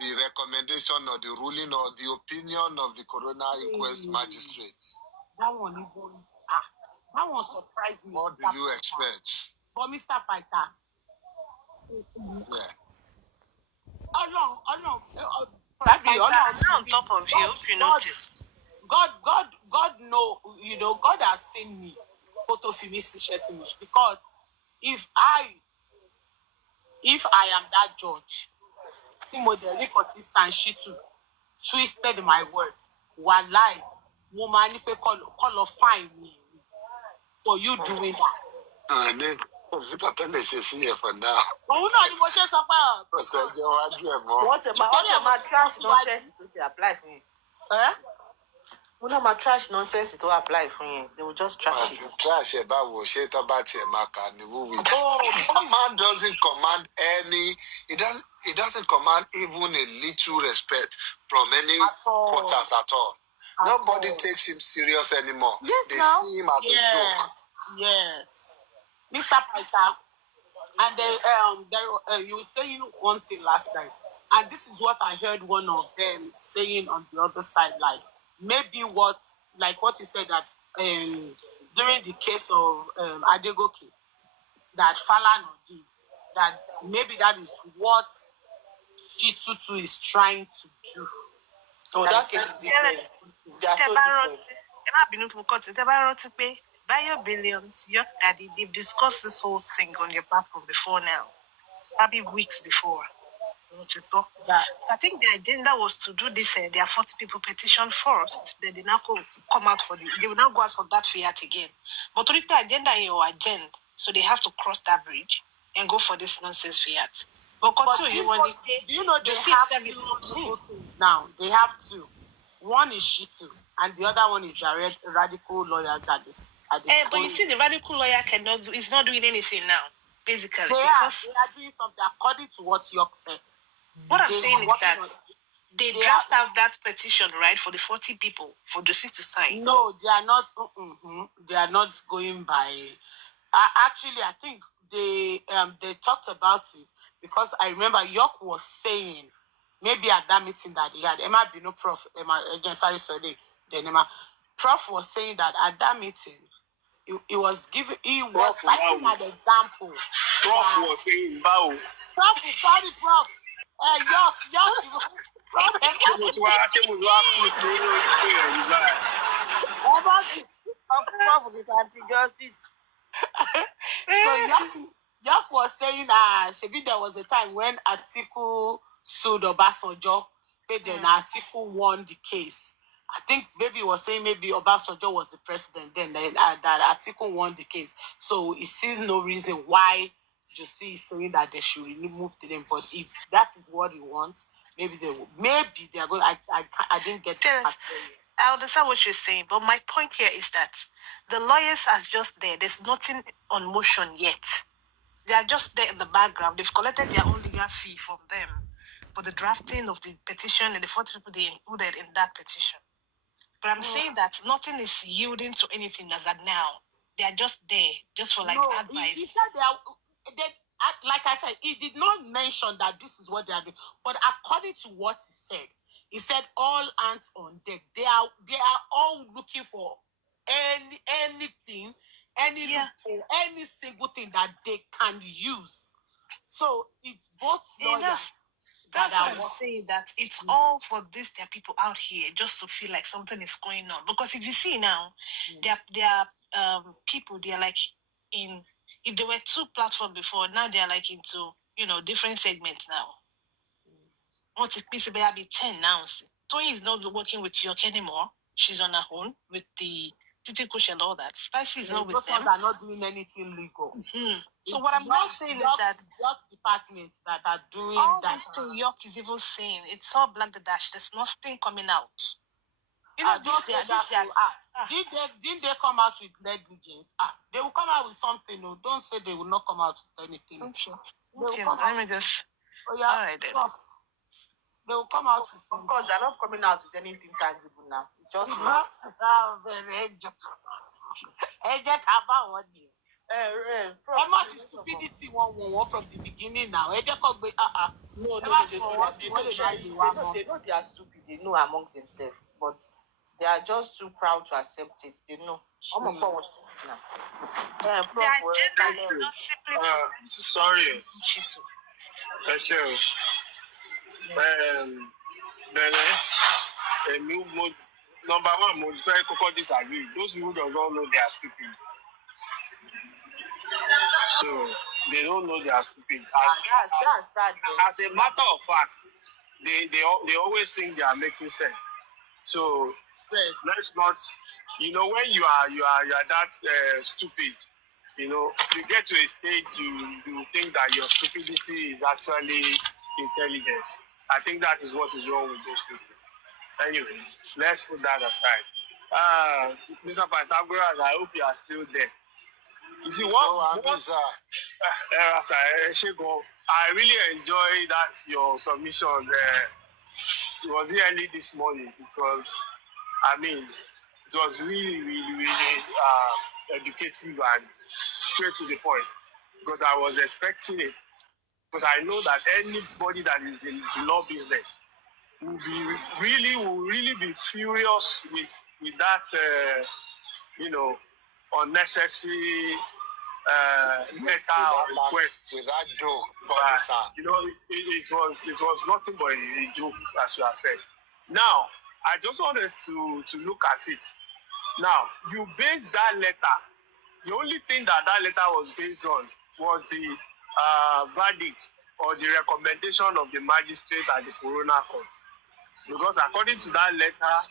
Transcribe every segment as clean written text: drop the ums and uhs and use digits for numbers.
the recommendation or the ruling or the opinion of the coroner inquest magistrates. That one even that one surprised me. What do you expect? But Mr. Pytha. Yeah. On top of you, you noticed. God know, God has seen me. Because if I am that judge, SAN Shittu twisted my words. Wallahi, woman, if call of fine me for you doing that. For now. What about trash nonsense to apply for you? What about trash nonsense to apply for you? They will just trash it. Trash about shit about man doesn't command any. It doesn't command even a little respect from any quarters at all. Nobody takes him serious anymore. Yes, they see him as a joke. Yes, Mr. Pytha. And you were saying one thing last night, and this is what I heard one of them saying on the other side, like maybe what you said that during the case of Adegoke, that Falana did, that maybe that is what Shittu is trying to do. So that's different. They are so different. Bio-Billions, York Daddy, they've discussed this whole thing on your platform before now. Probably weeks before. I think the agenda was to do this, their 40 people petition first. Then they now come out they will now go out for that fiat again. But to the agenda in your agenda, so they have to cross that bridge and go for this nonsense fiat. But do you know they have two now? They have two. One is Shittu, and the other one is the radical lawyer that is. But you see, the radical lawyer is not doing anything now, basically. They are doing something according to what York said. What I'm saying is that they draft out that petition, right, for the 40 people for jossy to sign. No, they are not. They are not going by. Actually, I think they talked about it because I remember York was saying maybe at that meeting that they had Emma Bino Prof. Prof was saying that at that meeting. He was citing an example. Prof was saying, "Bow." Prof, sorry, Prof. York. Prof is anti-justice. So York was saying, maybe there was a time when Atiku sued Obasanjo, but then Atiku won the case. I think maybe he was saying maybe Obasanjo was the president then, that Atiku won the case. So he sees no reason why jossy is saying that they should remove the name. But if that is what he wants, maybe they will. Maybe they are going. I didn't get that. I understand what you're saying, but my point here is that the lawyers are just there. There's nothing on motion yet. They are just there in the background. They've collected their own legal fee from them for the drafting of the petition and the 40 people they included in that petition. But I'm saying that nothing is yielding to anything as of now. They are just there, just for advice. He said like I said, he did not mention that this is what they are doing. But according to what he said all hands on deck. They are all looking for anything, any single thing that they can use. So it's both lawyers. That's what I'm saying, that it's all for their people out here just to feel like something is going on. Because if you see now, there are people, they are if there were 2 platforms before, now they are into, different segments now. Once it means there be 10 now. Tony is not working with York anymore. She's on her own with the Titi Kush and all that. Spicy is not with them. Those are not doing anything legal. So what I'm now saying is that departments that are doing all that. This thing York is even saying, it's all black the dash. There's nothing coming out. Didn't they come out with negligence? They will come out with something. No, don't say they will not come out with anything. Okay. Let me just. All right then. They will come out with something. Of course, they're not coming out with anything tangible now. It's just Emma is stupidity one from the beginning now. No, they know they are stupid. They know amongst themselves, but they are just too proud to accept it. They know. I'm a power stupid now. Sorry. Sure. Number one, most very quickly disagree. Those people don't know they are stupid. So they don't know they are stupid. That's sad. As a matter of fact, they always think they are making sense. So let's not, when you are that stupid, you get to a stage you think that your stupidity is actually intelligence. I think that is what is wrong with those people. Anyway, let's put that aside. Mr. Pythagoras, I hope you are still there. You see, I really enjoyed that your submission. It was early this morning. It was really, really, really educative and straight to the point, because I was expecting it. Because I know that anybody that is in the law business will really be furious with that unnecessary letter or request. With that joke, it was nothing but a joke, as you have said. Now, I just wanted to look at it. Now, you base that letter. The only thing that letter was based on was the verdict or the recommendation of the magistrate at the coroner court. Because according to that letter,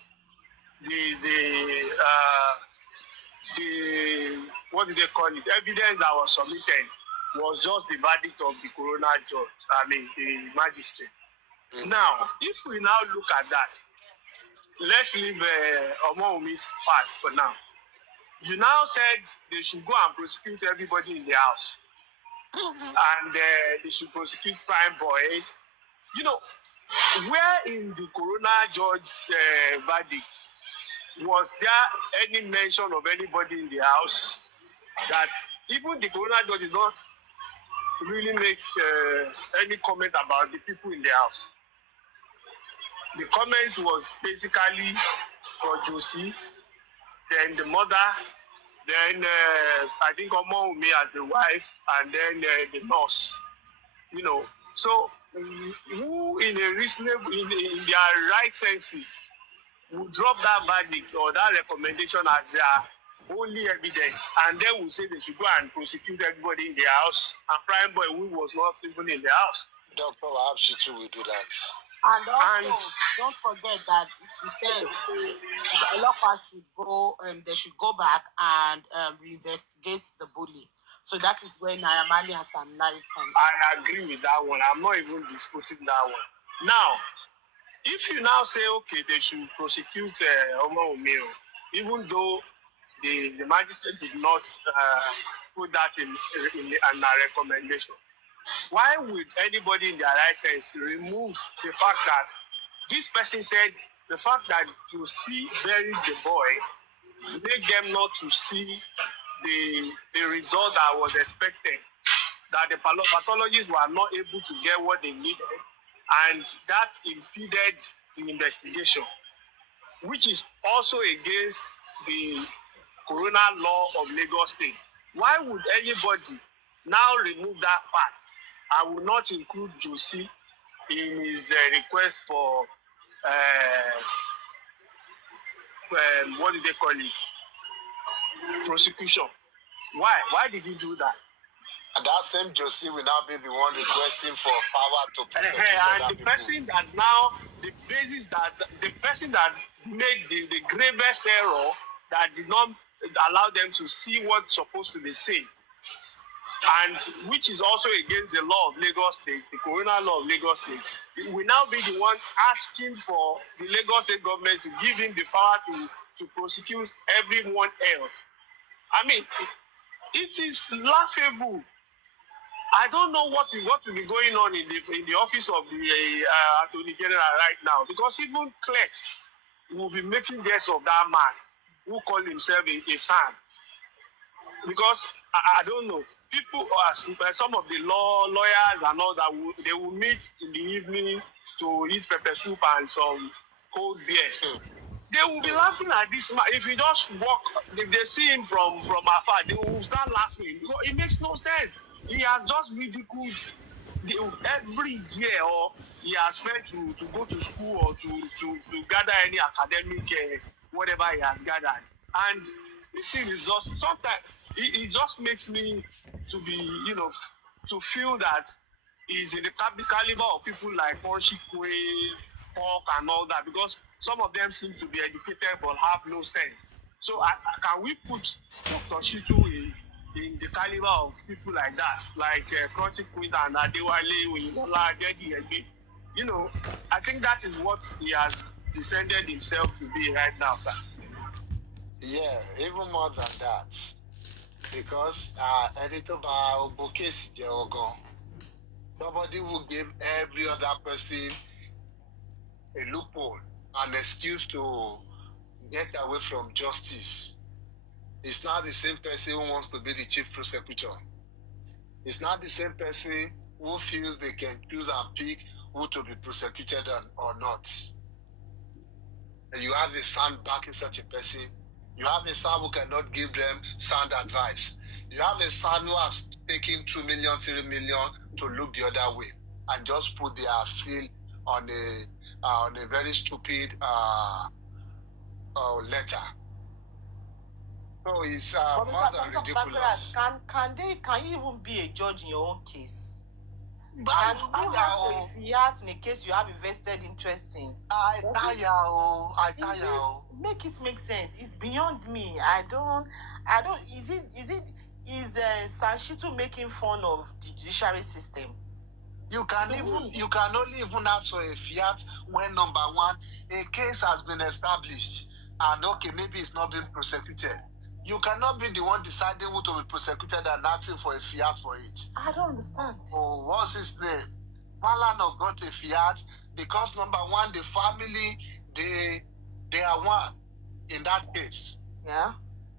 the what do they call it? Evidence that was submitted was just the verdict of the coroner judge. The magistrate. Mm-hmm. Now, if we now look at that, let's leave Omoumi's part for now. You now said they should go and prosecute everybody in the house, and they should prosecute Prime Boy. Where in the coroner judge's verdict was there any mention of anybody in the house? That even the coroner judge did not really make any comment about the people in the house. The comment was basically for jossy, then the mother, then I think Omoumi as the wife, and then the nurse. So who in a reasonable, in their right senses, would drop that verdict or that recommendation as their only evidence, and then will say they should go and prosecute everybody in the house, and Prime Boy, who was not even in the house? Dr. Shittu will do that. And also, don't forget that she said the aloba should go, they should go back and reinvestigate the bully. So that is when Naramani and Sam Larry come. I agree with that one. I'm not even disputing that one. Now, if you now say, okay, they should prosecute Omoumi, even though the magistrate did not put that in a recommendation, why would anybody in their right sense remove the fact that this person said the fact that to see buried the boy made them not to see the result that was expected, that the pathologists were not able to get what they needed, and that impeded the investigation, which is also against the coroner law of Lagos State. Why would anybody now remove that part? I will not include jossy in his request for what do they call it? Prosecution. Why? Why did he do that? And that same jossy will now be the one requesting for power to prosecute and the person that now, the person that made the gravest error that did not allow them to see what's supposed to be seen, and which is also against the law of Lagos State, the coroner law of Lagos State, will now be the one asking for the Lagos State government to give him the power to prosecute everyone else. It is laughable. I don't know what will be going on in the office of the Attorney General right now, because even clerks will be making jest of that man who called himself a SAN. Because I don't know. People, some of the lawyers and all that, they will meet in the evening to eat pepper soup and some cold beers. They will be laughing at this man. If you just walk, if they see him from afar, they will start laughing. It makes no sense. He has just ridiculed every year, or he has spent to go to school or to gather any academic whatever he has gathered. And this thing is just sometimes it just makes me to be, to feel that he's in the caliber of people like Onshikwe, Hawk, and all that, because some of them seem to be educated but have no sense. So can we put Dr. Shittu in the caliber of people like that, like Project Queen and Adewale, Oyinbola, Adedi Egbe? I think that is what he has descended himself to be right now, sir. Yeah, even more than that. Because somebody will give every other person a loophole, an excuse to get away from justice. It's not the same person who wants to be the chief prosecutor. It's not the same person who feels they can choose and pick who to be prosecuted or not. And you have a SAN backing such a person. You have a SAN who cannot give them sound advice. You have a SAN who has taken 2 million, 3 million to look the other way and just put their seal on a very stupid letter. So it's more than ridiculous. Can you even be a judge in your own case? And you have a fiat in a case you have a vested interest in. Make it make sense. It's beyond me. I don't. Is SAN Shittu making fun of the judiciary system? You can only even ask for a fiat when, number one, a case has been established and okay, maybe it's not being prosecuted. You cannot be the one deciding who to be prosecuted and asking for a fiat for it. I don't understand. Oh, what's his name? Malano got a fiat because, number one, the family, they are one in that case. Yeah.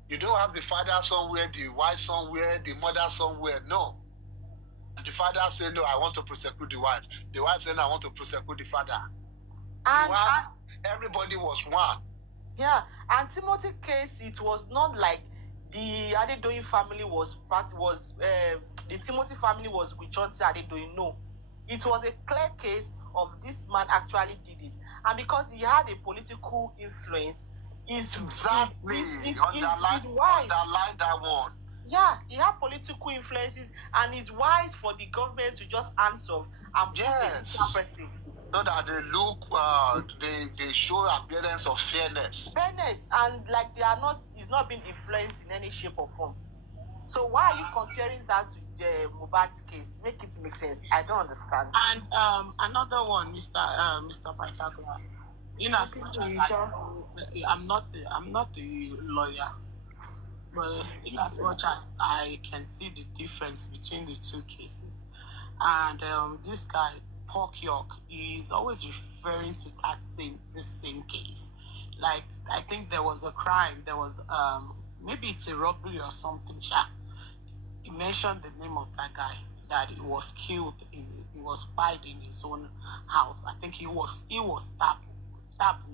You don't have the father somewhere, the wife somewhere, the mother somewhere. No. And the father said, no, I want to prosecute the wife. The wife said, I want to prosecute the father. And everybody was one. Yeah, and Timothy case, it was not like the Adedoyin family the Timothy family was with Chauncey Adedoyin. No, it was a clear case of this man actually did it, and because he had a political influence, his wife. Underline that one. Yeah, he had political influences, and it's wise for the government to just answer and put a person. So that they look, they show appearance of fairness. Fairness, and like it's not being influenced in any shape or form. So why are you comparing that to the Mohbad's case? Make it make sense. I don't understand. And another one, Mr. Pythagoras. In as much as I'm not a lawyer, but in as much as I can see the difference between the two cases, and this guy, Pork York, is always referring to this same case. Like, I think there was a crime, there was maybe it's a robbery or something. He mentioned the name of that guy, that he was killed he was spied in his own house. I think he was stabbed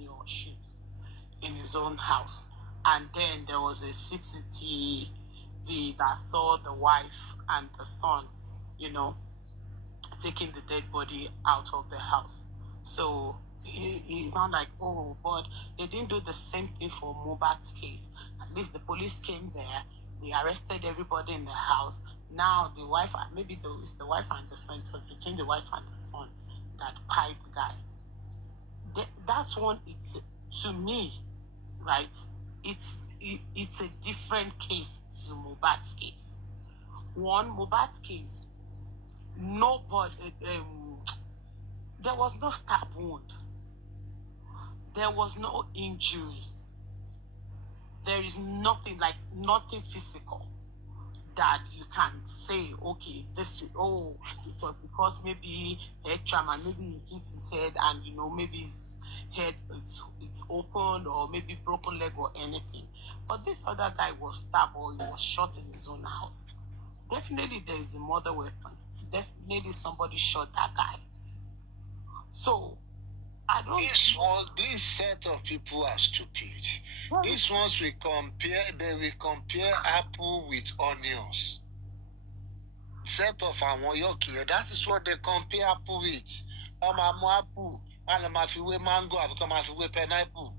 or shot in his own house. And then there was a CCTV that saw the wife and the son, taking the dead body out of the house. So he found like, oh, but they didn't do the same thing for Mohbad's case. At least the police came there, they arrested everybody in the house. Now the wife, maybe it's the wife and the friend, but between the wife and the son that pied the guy. That's one. It's, to me, right? It's a different case to Mohbad's case. One, Mohbad's case, nobody, there was no stab wound. There was no injury. There is nothing physical that you can say, okay, it was because maybe head trauma, maybe he hit his head and, maybe his head it's opened, or maybe broken leg or anything. But this other guy was stabbed or he was shot in his own house. Definitely there is a murder weapon. Definitely somebody shot that guy. So I don't. This set of people are stupid. These ones they will compare apple with onions. Set of that is what they compare apple with. Apple, and mango, and pineapple.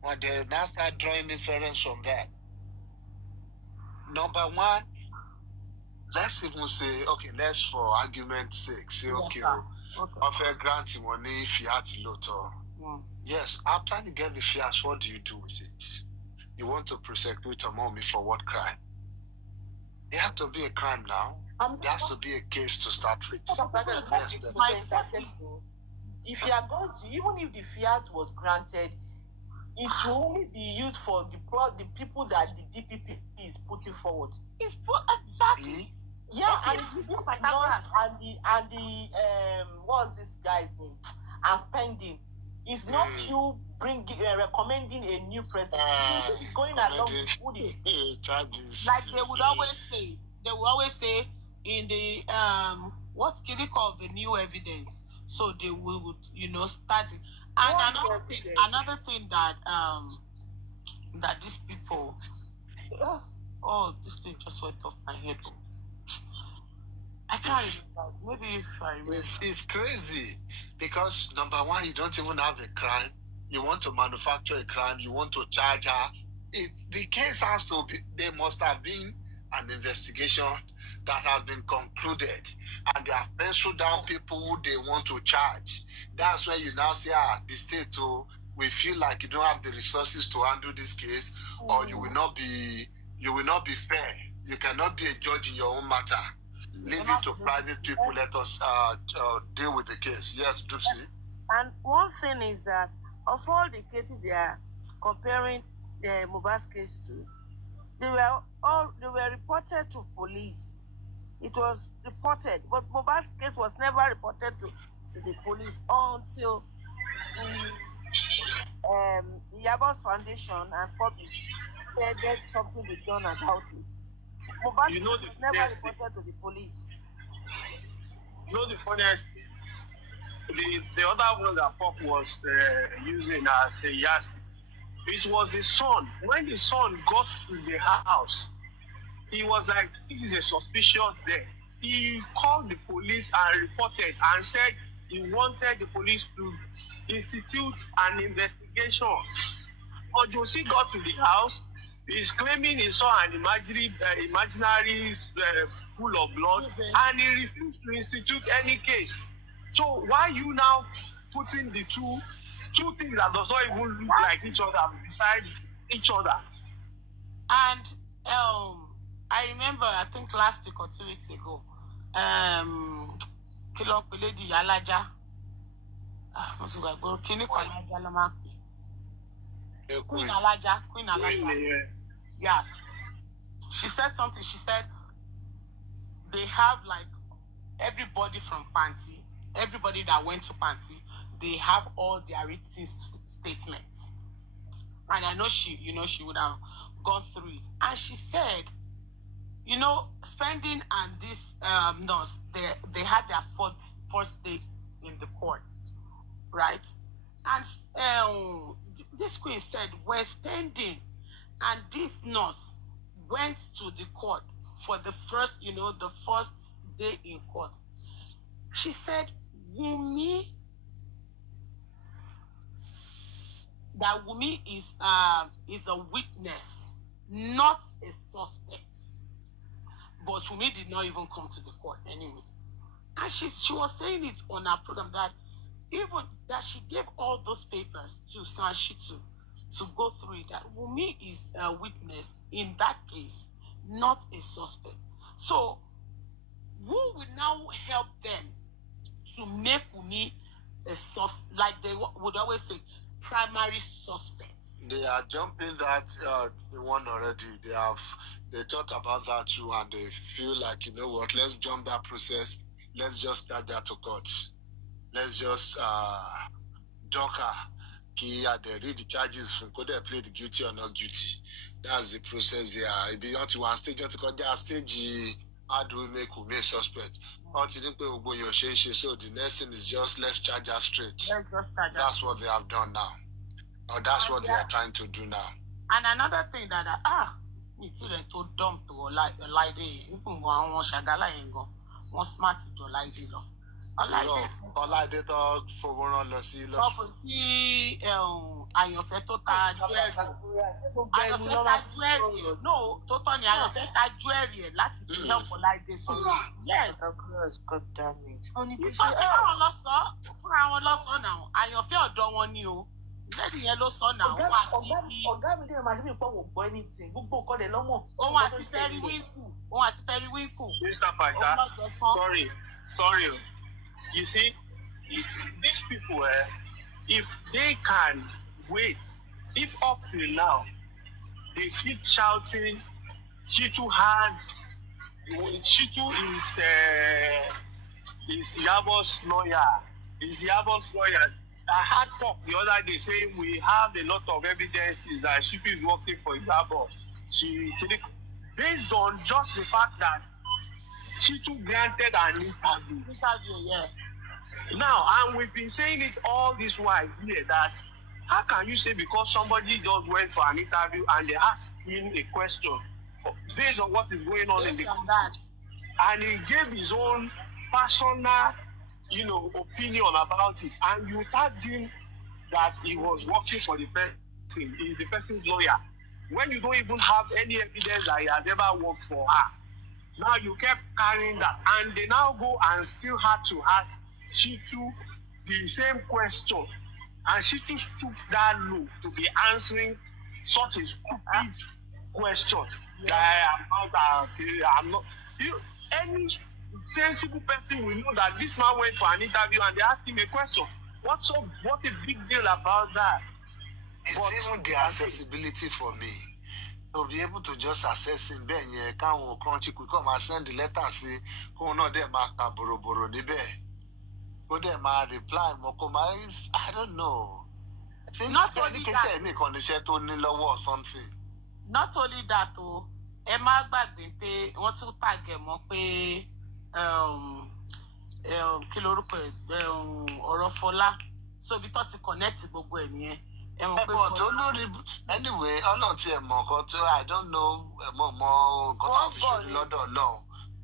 When they now start drawing inference from that. Number one, let's even say, okay, let's for argument's sake, say, okay, offer granting money fiat lotto. Yes, after you get the fiat, what do you do with it? You want to prosecute a mommy for what crime? It has to be a crime now. There has to be a case to start with. Yes, if you are going to, even if the fiat was granted, it will only be used for the people that the DPP is putting forward. Exactly. Yeah, okay. And it will be Pythagoras and the what's this guy's name? And spending. It's not you recommending a new president. Going along with it. Like they would always say in the what can you call the new evidence? So they would, start it. And another thing that that these people this thing just went off my head. I can't remember. Maybe if I remember. It's crazy because number one, you don't even have a crime. You want to manufacture a crime. You want to charge her. The case has to be. There must have been an investigation that has been concluded, and they have penciled down people who they want to charge. That's when you now say, the state we feel like you don't have the resources to handle this case, or you will not be fair. You cannot be a judge in your own matter. Leave it to private people. Let us deal with the case. Yes, Drupsy. And one thing is that of all the cases they are comparing the Mohbad's case to, they were reported to police. It was reported, but Mohbad's case was never reported to the police until the Yabos Foundation and public said that something be done about it. Mohbad's case was never reported to the police. You know the funniest thing? The other one that Pop was using as a yardstick, it was the son. When the son got to the house, he was like, this is a suspicious death. He called the police and reported and said he wanted the police to institute an investigation. But Josie got to the house. He's claiming he saw an imaginary pool of blood, and he refused to institute any case. So why you now putting the two things that does not even look like each other beside each other? And I remember, I think last week or 2 weeks ago, Lady Yalaja, Queen Alaja. Yeah. She said something. She said they have like everybody from Panty, everybody that went to Panty, they have all their written statements. And I know she would have gone through it. And she said, Spending and this nurse, they had their first day in the court, right? And this queen said, when Spending and this nurse went to the court for the first day in court, she said, Wumi is a witness, not a suspect. But Wumi did not even come to the court anyway. And she was saying it on her program that even that she gave all those papers to SAN Shittu to go through it, that Wumi is a witness in that case, not a suspect. So who will now help them to make Wumi like they would always say, primary suspects? They are jumping that one already. They thought about that too, and they feel like, let's jump that process. Let's just start that to court. Let's just dock her. they read the charges from could they plead guilty or not guilty. That's the process they are. Beyond to one stage, because they are stage. How do we make who may suspect? Until you go your change, so the next thing is just let's charge us straight. That's what they have done now. Or that's what they are trying to do now. And another thing that me too they to dump to like even go on Shagala and go one smart to like it. Ọláìdé tó fowó lọ sí lọ. Ọ̀pọ̀ tí àyànfẹ́ tó ta jewelry. Àyànfẹ́ ta jewelry. No, tó tọ́ ni àyànfẹ́ ta jewelry láti fi help Ọláìdé sọ̀rọ̀. Yes. God damn it. Fúnra wọn lọ sọ náà. Àyànfẹ́ ọ̀dọ́ wọn ni o. Lẹ́yìn yẹn ló sọ náà. Ọ̀gá mi dé máa ṣe mí pọ̀ wò gbọ́ anything. Gbogbo nǹkan dẹ̀ lọ́mọ̀. Òun àti Ferry Winkle. Mr. Paita, sorry. You see, these people, if they can wait, if up till now they keep shouting, Shittu is Yabo's lawyer. I had talk the other day saying we have a lot of evidences that Shittu is working for Yabo. Based on just the fact that Shittu granted an interview. Yes. Now, and we've been saying it all this while here that how can you say because somebody just went for an interview and they asked him a question based on what is going on in the country, and he gave his own personal, opinion about it, and you tagged him that he was working for the person, he's the person's lawyer, when you don't even have any evidence that he has ever worked for her. Now you kept carrying that, and they now go and still had to ask Shittu the same question, and Shittu took that look to be answering such a stupid question. That I'm not. Any sensible person will know that this man went for an interview and they asked him a question. What's a big deal about that? It's even the accessibility for me. To be able to just access him, then you can't crunchy quick come and send the letter, say, who know them boro nibe. Go there, my reply, Mokomais, I don't know. I think not only that, or something. Not only that, Emma gbàgbé pé wọ́n tún tag ẹ̀ mọ́ pé kí lorúkọ ọ̀rọ̀ Fọlá, so bí tó ti connect gbogbo ẹ̀ nìyẹn. Anyway, Ọlọ́run ti ẹ̀ mọ̀ nǹkan tó I don't know mọ̀ nǹkan tó fi ṣòro lọ́dọ̀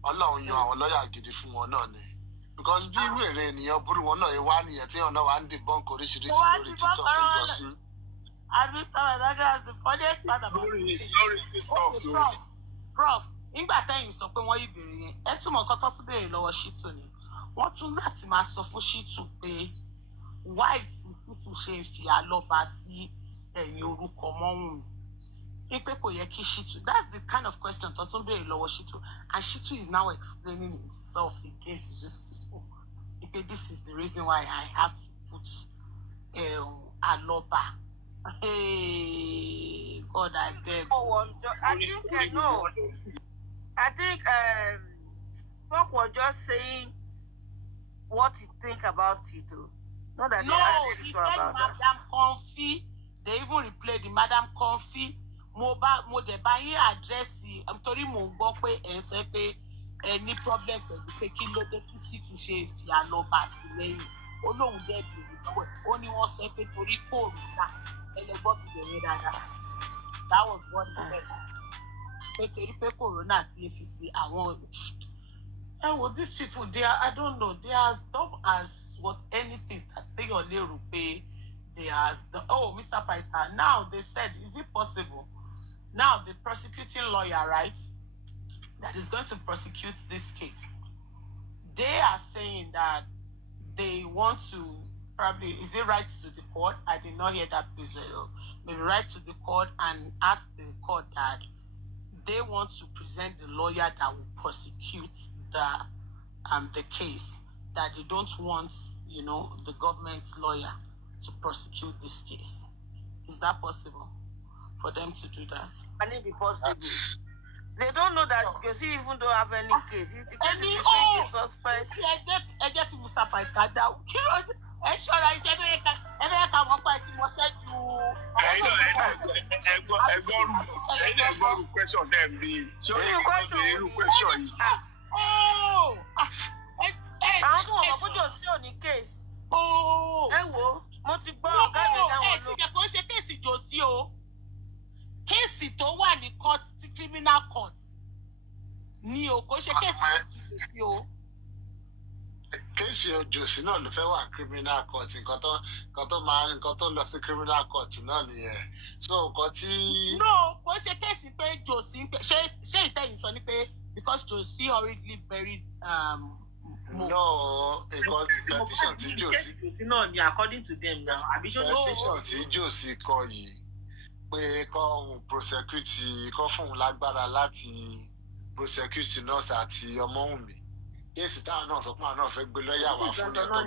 Ọlọ́run yan àwọn lọ́ọ̀yà gidi fún wọn náà ni. Because bí irú èrè ènìyàn burú wọn náà wá nìyẹn tí ọ̀nà wa ń dìbọn oríṣiríṣi lórí TikTok ìjọsìn. And Mr. Pythagoras, the funniest part about it. Prof, nígbà tẹ́yìn sọ pé wọ́n yí bèrè yẹn, ẹ túmọ̀ nǹkan tó tún béèrè lọ́wọ́ Shittu ni. Wọ́n tún láti máa sọ fún Shittu pé why tí Shittu ṣe ń fi aloba sí ẹ̀yìn orúkọ mọ́hùn. Pé kò yẹ kí Shittu. That's the kind of question tó tún béèrè lọ́wọ́ Shittu. And Shittu is now explaining himself against these people. This is the reason why I have to put aloba. Hey, God, I beg. I think Spock was just saying what he think about it. Not that no, he said Madam Comfy. They even replayed the Madam Comfy. Mo de ba yin address torí mo gbọ́ pé ẹ ṣe pé any problem pẹ̀lú pé kí ló dé tí Shittu ṣe fi aloba sí lẹ́yìn. Olóhùn dẹ̀ bèrè lọ́wọ́ ẹ̀. Ó ní wọ́n sọ pé torí kòrónà. That was what he said. Corona these people, they are, I don't know, they are as dumb as what anything that they on pay. They are Mr. Python. Now they said, is it possible? Now the prosecuting lawyer, right, that is going to prosecute this case. They are saying that they want to probably, is it right to the court? I did not hear that, please. Maybe write to the court and ask the court that they want to present the lawyer that will prosecute the case. That they don't want, the government lawyer to prosecute this case. Is that possible for them to do that? Can it be possible? They don't know that Josie even don't have any case. It's the case between the suspect. I get to Mr. Pythagoras. Ẹ ṣọ́ra iṣẹ́ tó yẹ ká wọ́n pa ẹtí mo ṣẹ́ ju. Ẹgbọ́rù question dem bí. Ṣé o lè kọ́ bí irú question yìí? Àwọn tó wọ̀ mọ̀ bójú sí òní case. Ẹ wo, mo ti gbọ́ ọ̀gá mi dáwọn ló. Ẹ kò ṣe kéèsì Josie o. Kéèsì tó wà ní court ti criminal court ni o kò ṣe kéèsì Josie o. Kéèsì Josie náà ló fẹ́ wà criminal court nǹkan tó lọ sí criminal court náà nìyẹn. So nǹkan tí. No, kò ṣe kéèsì pé Josie ṣé ìtẹ̀yìn sọ ni pé because Josie already buried. No, nǹkan petition tí Josie náà ni according to them now. Petition tí Josie kọ yìí pé kọ́ prosecute kọ́ fún un lágbára láti prosecute nurse àti Ọmọ́wùnmí. Kéèsì táwọn náà sọ pé àwọn náà fẹ́ gbé lọ́ọ̀yà wá fún yẹn tó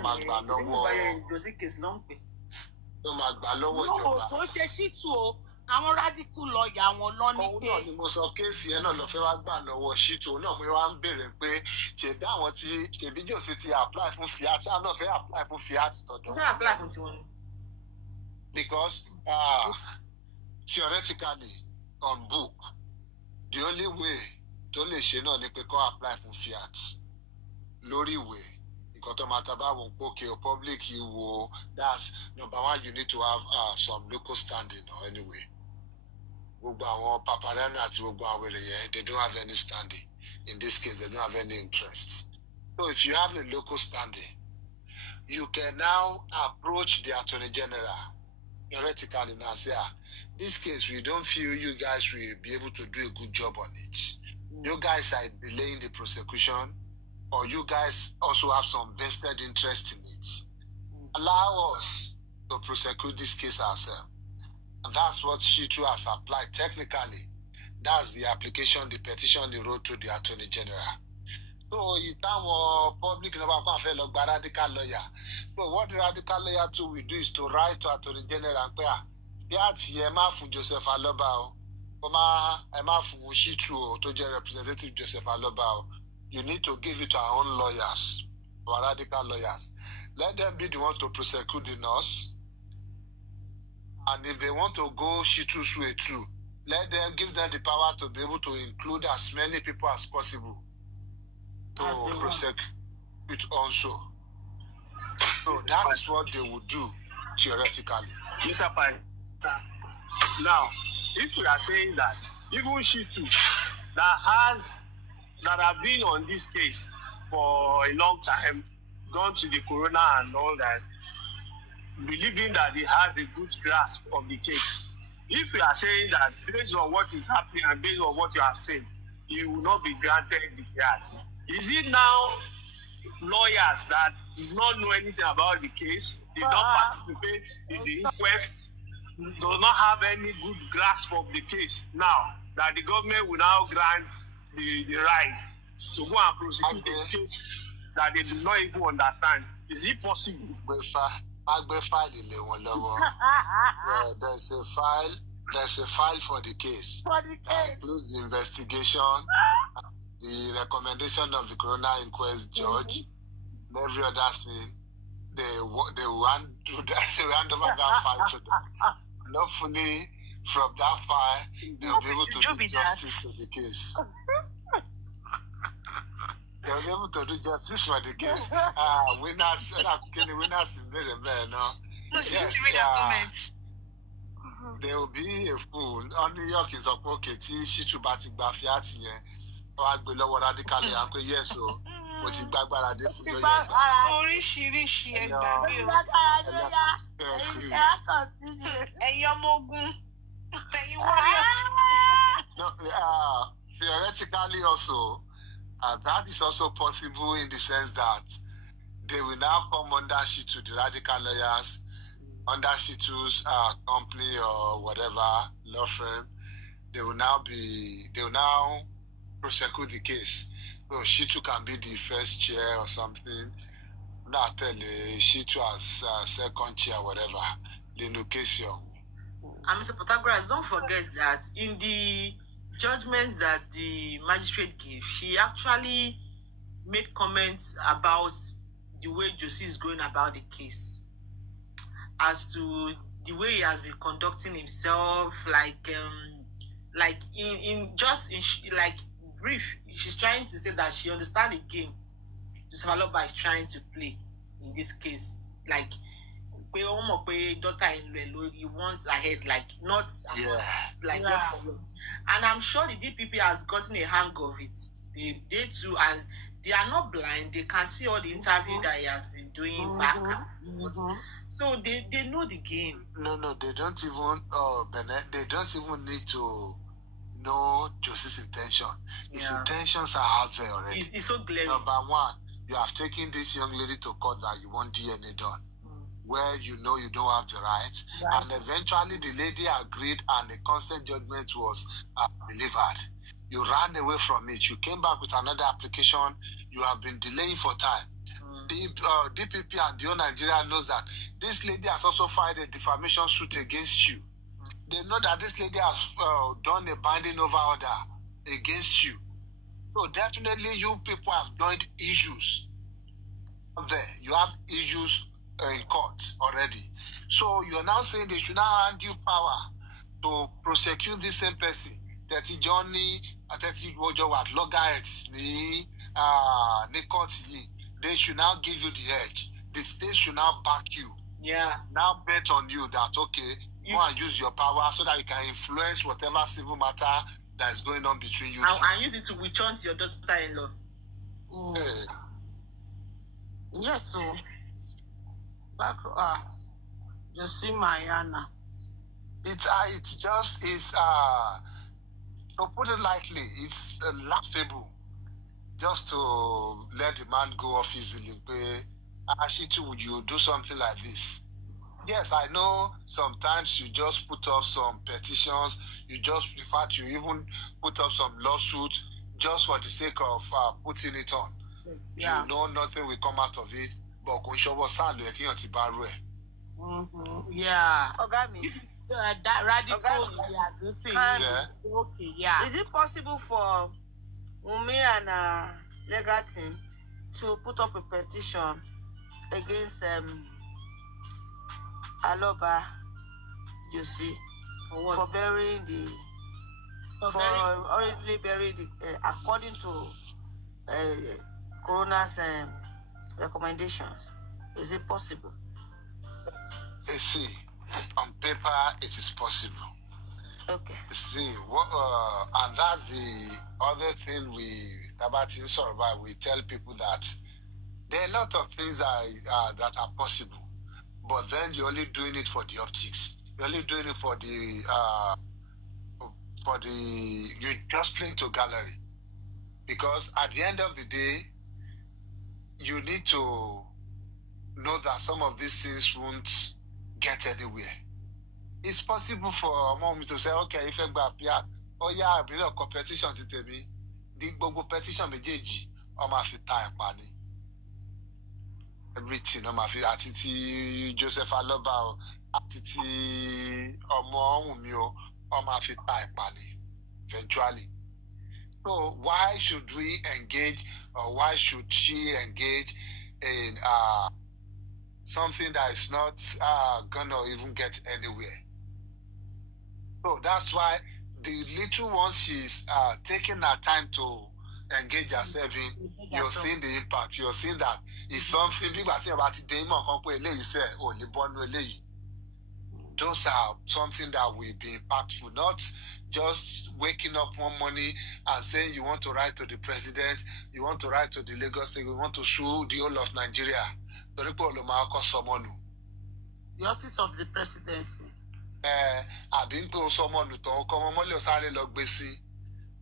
máa gbà lọ́wọ́ ìjọba. Kò ṣe Shittu o, àwọn radical lawyer wọn lọ ní pé. Òun náà ni mo sọ kéèsì yẹn náà lọ fẹ́ wá gbà lọ́wọ́ Shittu náà mo wá ń béèrè pé ṣèbí àwọn tí ṣèbí Josie ti apply fún fiat ṣáà náà fẹ́ apply fún fiat tọ̀dọ̀. Wọ́n apply fún tiwọn. Because theoretically on book the only way tó lè ṣe náà ni pé kó apply fún fiat lórí ìwé nǹkan tó máa tábà wò ń pòkè o public wo that's number one you need to have some local standing or anyway gbogbo àwọn paparazzi àti gbogbo àwọn èrè yẹn they don't have any standing in this case they don't have any interest so if you have a local standing you can now approach the Attorney General theoretically now say this case we don't feel you guys will be able to do a good job on it. You guys are delaying the prosecution or you guys also have some vested interest in it. Allow us to prosecute this case ourselves. And that's what Shittu has applied technically. That's the application, the petition he wrote to the Attorney General. So ìtàwọn public number kan fẹ́ lọ gba radical lawyer. So what the radical lawyer too will do is to write to Attorney General and pé bí àti ẹ má fún Joseph Aloba o, ẹ má fún Shittu o tó jẹ́ representative Joseph Aloba o. You need to give it to our own lawyers, our radical lawyers. Let them be the one to prosecute the nurse. And if they want to go Shittu's way too, let them give them the power to be able to include as many people as possible to prosecute also. So that is what they would do theoretically. Mr. Pai, now, if we are saying that even Shittu that have been on this case for a long time, gone to the coroner and all that, believing that he has a good grasp of the case. If we are saying that based on what is happening and based on what you have said, he will not be granted the fiat. Is it now lawyers that do not know anything about the case, did not participate in the inquest, do not have any good grasp of the case now, that the government will now grant the right to go and prosecute the case that they do not even understand? Is it possible? There's a file for the case. That includes the investigation, the recommendation of the coroner inquest judge, and every other thing. They will hand over that file to them. And hopefully, from that file, they'll be able to do justice to the case. They'll be able to do justice for the case. Winners in the no. Yes, there will be a fool. On New York is up okay. Shittu bati gba fiat yẹn. Wọ́n á gbé lọ́wọ́ radically and pé yes o. Mo ti gbàgbára dé fún yóò yẹ gbà. Oríṣiríṣi ẹgbàá bí o. Ẹ̀yin ọmọ ogun. Ẹ̀yin warriors. Theoretically also, that is also possible in the sense that they will now come under Shittu, the radical lawyers, under Shittu's company or whatever law firm. They will now prosecute the case. So Shittu can be the first chair or something. Not tell Shittu as second chair, whatever. The new case. And Mr. Pythagoras, don't forget that in the judgment that the magistrate gave, she actually made comments about the way Josie is going about the case, as to the way he has been conducting himself, like like brief. She's trying to say that she understands the game Joseph Aloba is trying to play in this case, like daughter-in-law he wants ahead, like not like word for word. And I'm sure the DPP has gotten a hang of it. They too, and they are not blind. They can see all the interview that he has been doing back and forth. So they know the game. No, they don't even. Bennett, they don't even need to know Josie's intention. His intentions are out there already. It's so glaring. Number one, you have taken this young lady to court that you want DNA done, where you know you don't have the rights, and eventually the lady agreed, and the consent judgment was delivered. You ran away from it. You came back with another application. You have been delaying for time. The DPP and the whole Nigeria knows that this lady has also filed a defamation suit against you. They know that this lady has done a binding over order against you. So definitely you people have joined issues there. You have issues in court already. So you're now saying they should now hand you power to prosecute this same person. 30 Johnny, 30 Roger, what loggerheads, the court. They should now give you the edge. The state should now back you. Now bet on you that, okay, go and use your power so that you can influence whatever civil matter that is going on between you two. And use it to witch hunt your daughter-in-law. Yes, so back you see Mariana. It's just to put it lightly, it's laughable just to let the man go off easily. Shittu, would you do something like this? Yes, I know sometimes you just put up some petitions, you just, in fact, you even put up some lawsuits just for the sake of putting it on. You know nothing will come out of it, but that radical Is it possible for Umi and legal team to put up a petition against Aloba Josie for burying already buried according to coroner's recommendations? Is it possible? See, on paper it is possible. Okay. See, and that's the other thing we tell people that there are a lot of things that are possible, but then you're only doing it for the optics. You're only doing it for you're just playing to gallery. Because at the end of the day, you need to know that some of these things won't get anywhere. It's possible for mom to say, okay, if I go up here, oh yeah, I've been a competition to tell me, the Bobo petition mejeji, or my fit time money. Everything, or my fit atiti Joseph Aloba, atiti Omo Umio, or my fit time money, eventually. So why should we engage, or why should she engage in something that is not gonna even get anywhere? So that's why the little ones she's taking her time to engage herself in, you're seeing the impact. You're seeing that it's something big. I think about it. Those are something that will be impactful, not just waking up one morning and saying you want to write to the president, you want to write to the Lagos State, you want to sue the whole of Nigeria. The office of the presidency.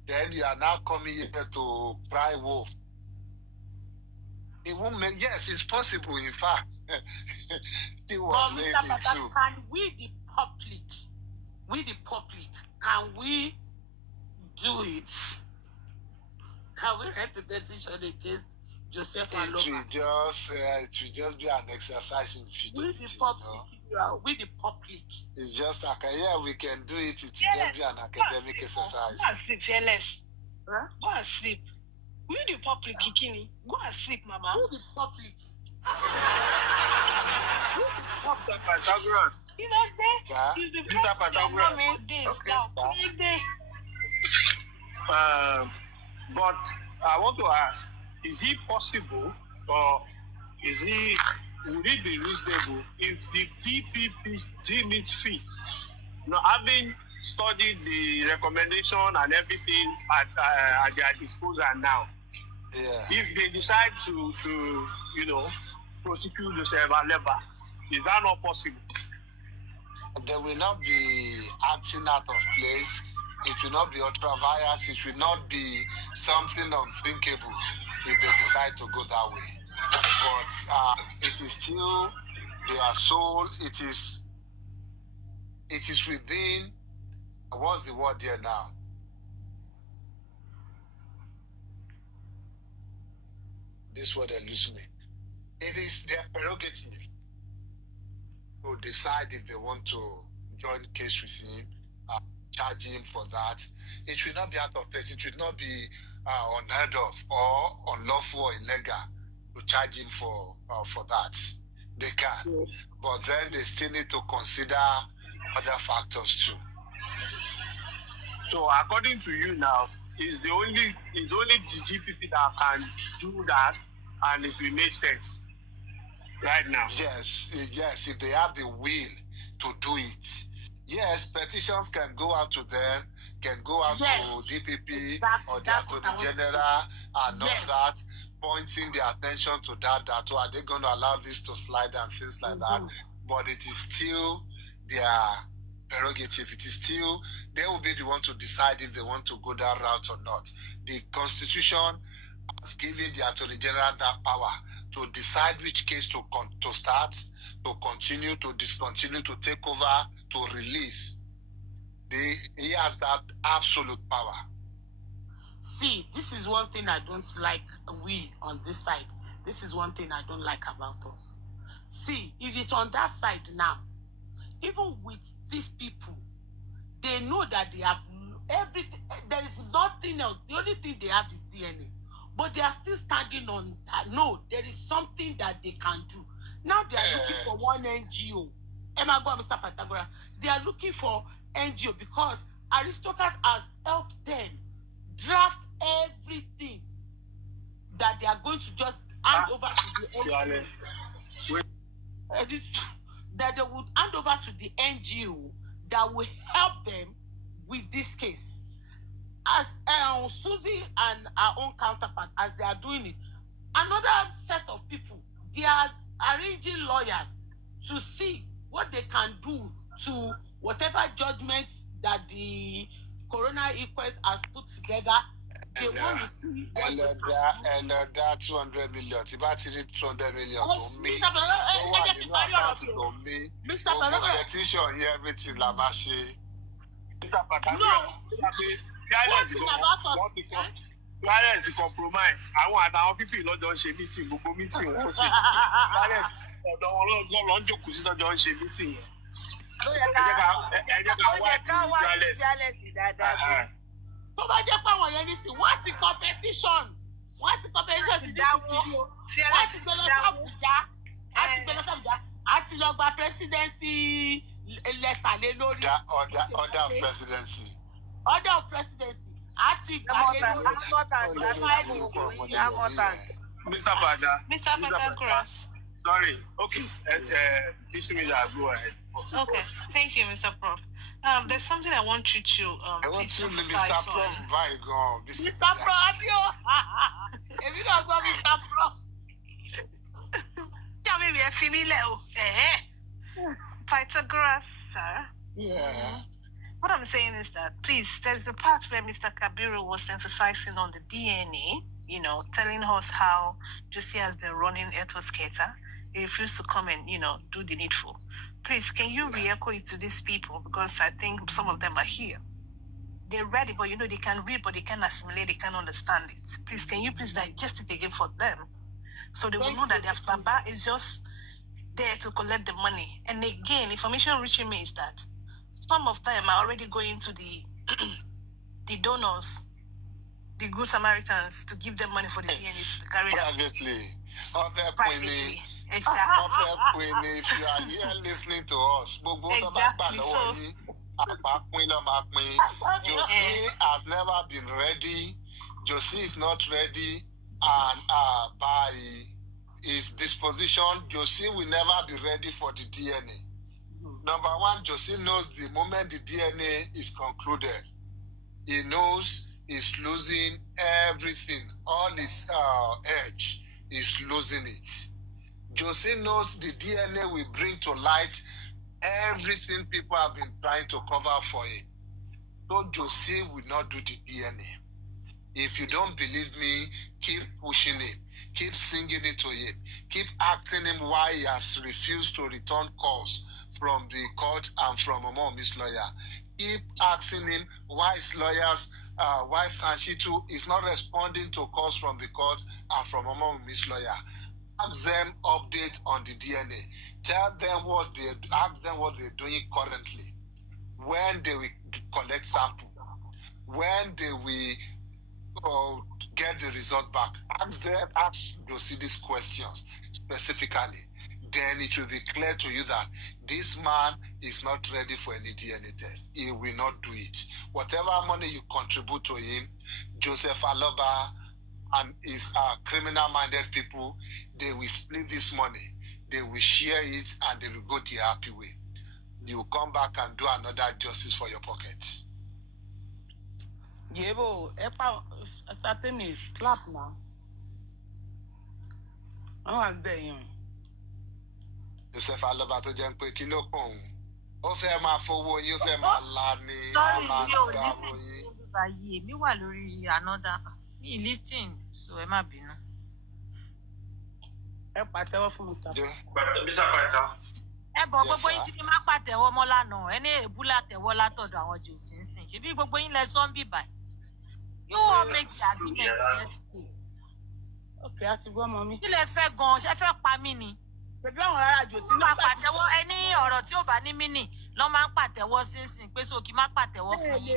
Then you are now coming here to cry wolf. It won't make, yes, it's possible, in fact. He was saying it too. Can we the public, can we do it? Can we write the petition against Joseph It Aloba. will just be an exercise in futility. We the public, we the public. It's just like, we can do it. It will just be an academic exercise. Go and sleep, fearless. Huh? Go and sleep. We the public, Kikini. Go and sleep, Mama. We the public. Mr. Pythagoras. You know, Yeah. you the Mr. Pythagoras. Okay. But I want to ask, is it possible or would it be reasonable if the DPP deem it fit? Having studied the recommendation and everything at their disposal now, if they decide to prosecute Joseph Aloba, is that not possible? They will not be acting out of place. It will not be ultra-vires. It will not be something unthinkable if they decide to go that way. But it is still their soul. It is within. What's the word there now? This word eludes me. It is their prerogative to decide if they want to join case with him, charge him for that. It will not be out of place. It will not be unheard of or unlawful or illegal to charge him for that. They can, but then they still need to consider other factors too. So according to you now, it's only the GPP that can do that, and it will make sense right now. Yes, if they have the will to do it. Yes, petitions can go out to them, can go out to DPP or the Attorney General and all that, pointing their attention to that are they going to allow this to slide and things like that. But it is still their prerogative. It is still, they will be the one to decide if they want to go that route or not. The Constitution has given the Attorney General that power to decide which case to start, to continue, to discontinue, to take over, to release. He has that absolute power. See, this is one thing I don't like we on this side. This is one thing I don't like about us. See, if it's on that side now, even with these people, they know that they have everything. There is nothing else. The only thing they have is DNA. But they are still standing on that. No, there is something that they can do. Now they are looking for one NGO. Emma go, Mr. Pythagoras. They are looking for NGO because Aristocrat has helped them draft everything that they are going to just hand over to the NGO. That they would hand over to the NGO that will help them with this case. As Susie and our own counterpart, as they are doing it, another set of people, they are arranging lawyers to see what they can do to whatever judgments that the coroner inquest has put together. They want to see what and that 200 million. If I see 200 million to me, petition here, everything la mache. Clarence compromise. Àwọn àtàwọn pípì lọ́jọ́ ń ṣe meeting, gbogbo meeting wọ́n ṣe. Clarence ọ̀dọ̀ wọn lọ́ ń jókòó sí lọ́jọ́ ń ṣe meeting yẹn. Ẹ jẹ́ ká wá Clarence. Tó bá jẹ́ pé àwọn yẹn ní sí, wọ́n ti competition sí DPP o. Wọ́n ti gbé lọ sí àti lọ gba presidency letter lé lórí. Order of presidency. Order of presidency. Àti gbàgbé lórí. Mr. Pythagoras. Sorry. Okay. Teach me that. Go ahead. Okay. Thank you, Mr. Prof. There's something I want you to I want please you, emphasize Mr. Prof. on. Bye, go. Mr. Prof, if you don't go, Mr. Prof. Pythagoras, sir. Yeah. What I'm saying is that, please, there's a part where Mr. Kabiru was emphasizing on the DNA, telling us how Jossy has been running Ethoscator. He refused to come and, do the needful. Please, can you re-echo it to these people? Because I think some of them are here. They're ready, but they can read, but they can't assimilate, they can't understand it. Please, can you please digest it again for them? So they will know that their Baba is just there to collect the money. And again, information reaching me is that some of them are already going to the the donors, the good Samaritans, to give them money for the DNA to be carried out. Privately. Exactly. If you are here listening to us, Exactly. Josie has never been ready. Josie is not ready, and by his disposition, Josie will never be ready for the DNA. Number one, Josie knows the moment the DNA is concluded, he knows he's losing everything. All his edge, he's losing it. Josie knows the DNA will bring to light everything people have been trying to cover for him. So Josie will not do the DNA. If you don't believe me, keep pushing him. Keep singing it to him. Keep asking him why he has refused to return calls from the court and from his lawyer. Keep asking him why his lawyers, why SAN Shittu is not responding to calls from the court and from his lawyer. Ask them update on the DNA. Tell them ask them what they're doing currently. When they will collect sample. When they will get the result back. Ask Josie these questions specifically. Then it will be clear to you that this man is not ready for any DNA test. He will not do it. Whatever money you contribute to him, Joseph Aloba and his criminal-minded people, they will split this money. They will share it and they will go the happy way. You will come back and do another justice for your pocket. Yebo, certain is slap now. I'm there. Joseph Aloba tó jẹ́ pé kí ló kàn òun. Ó fẹ́ máa fowó yín, ó fẹ́ máa la ni. Sorry, mi wà lórí another. Me listing, so ẹ má bínú. Ẹ pàtẹ́wọ́ fún Mr. Python. Ẹ bọ̀ gbogbo yín tí ní má pàtẹ́wọ́ mọ́ lánàá, ẹni èébú látẹ̀wọ́ látọ̀dọ̀ àwọn Josie nsìn. Ṣebí gbogbo yín lẹ sọ ń bì báyìí. You all make the argument yesterday. Okay, a ti gbọ́ mọ́ mi. Kí lẹ fẹ́ gan-an? Ṣé fẹ́ pa mí ni? Bẹ̀bí àwọn ará Josie náà pàtẹ́wọ́ ẹni ọ̀rọ̀ tí ò bá ní mí nì lọ́ máa ń pàtẹ́wọ́ sínsìn pé sókè má pàtẹ́wọ́ fún yín.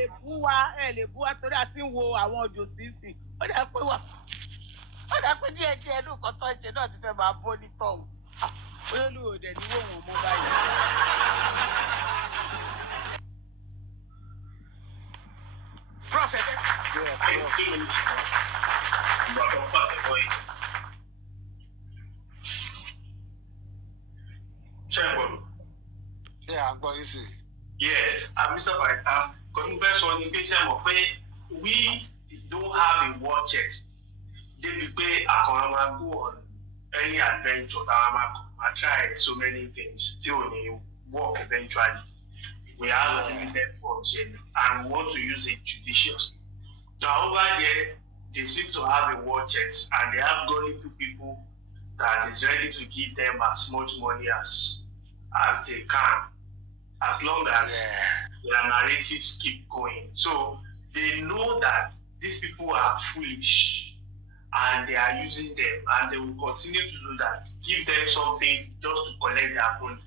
Ẹ lè bú wa torí a ti ń wo àwọn Josie sìn. Ó dà pé díẹ̀ ẹnu kan tó ń ṣe náà ti fẹ́ máa bó ní tọ̀hún. Olólùwò dẹ̀ ní wò wọ́n mọ́ báyìí. Prophet. Yeah, I'm going to see. Yeah, Mr. Python, confess on invasion of we don't have a war chest. They pay a go on any adventure that I try so many things, still only work eventually. We have limited function and we want to use it judiciously. Now over there, they seem to have a war chest and they have gone into people that is ready to give them as much money as they can, as long as their narratives keep going. So they know that these people are foolish and they are using them and they will continue to do that. Give them something just to collect their money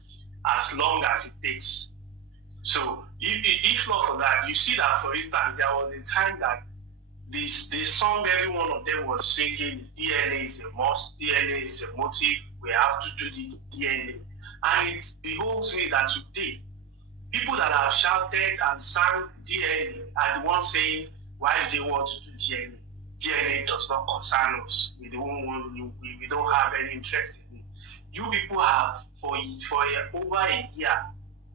as long as it takes. So if not for that, you see that, for instance, there was a time that this song every one of them was singing, DNA is a must, DNA is a motive, we have to do this DNA. And it behoves me that today, people that have shouted and sang DNA are the ones saying, why do they want to do DNA? DNA does not concern us. We don't have any interest in it. You people have, for over a year,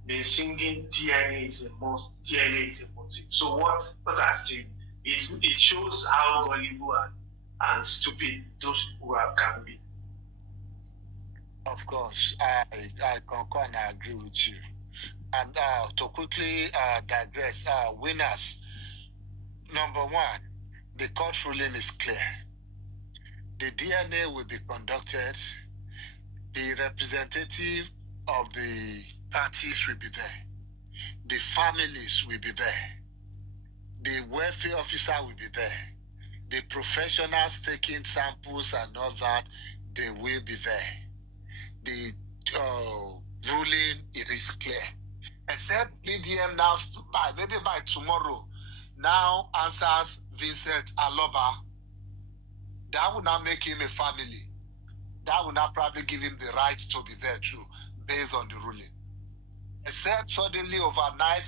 been singing DNA is a must, DNA is a motive. So what has changed? It shows how gullible and stupid those people can be. Of course, I concur and I agree with you. And to quickly digress, winners. Number one, the court ruling is clear. The DNA will be conducted. The representative of the parties will be there. The families will be there. The welfare officer will be there. The professionals taking samples and all that, they will be there. The ruling, it is clear. Except BDM now, maybe by tomorrow, now answers Vincent Aloba. That will not make him a family. That will not probably give him the right to be there too, based on the ruling. Except suddenly overnight,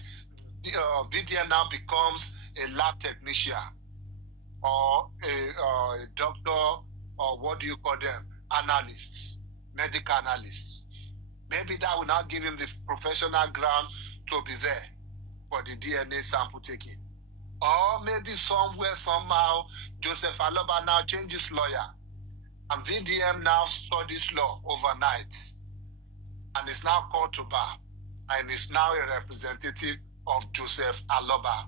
VDM now becomes a lab technician or a doctor, or what do you call them? Analysts, medical analysts. Maybe that will now give him the professional ground to be there for the DNA sample taking. Or maybe somewhere, somehow, Joseph Aloba now changes lawyer. And VDM now studies law overnight. And is now called to bar. And is now a representative of Joseph Aloba.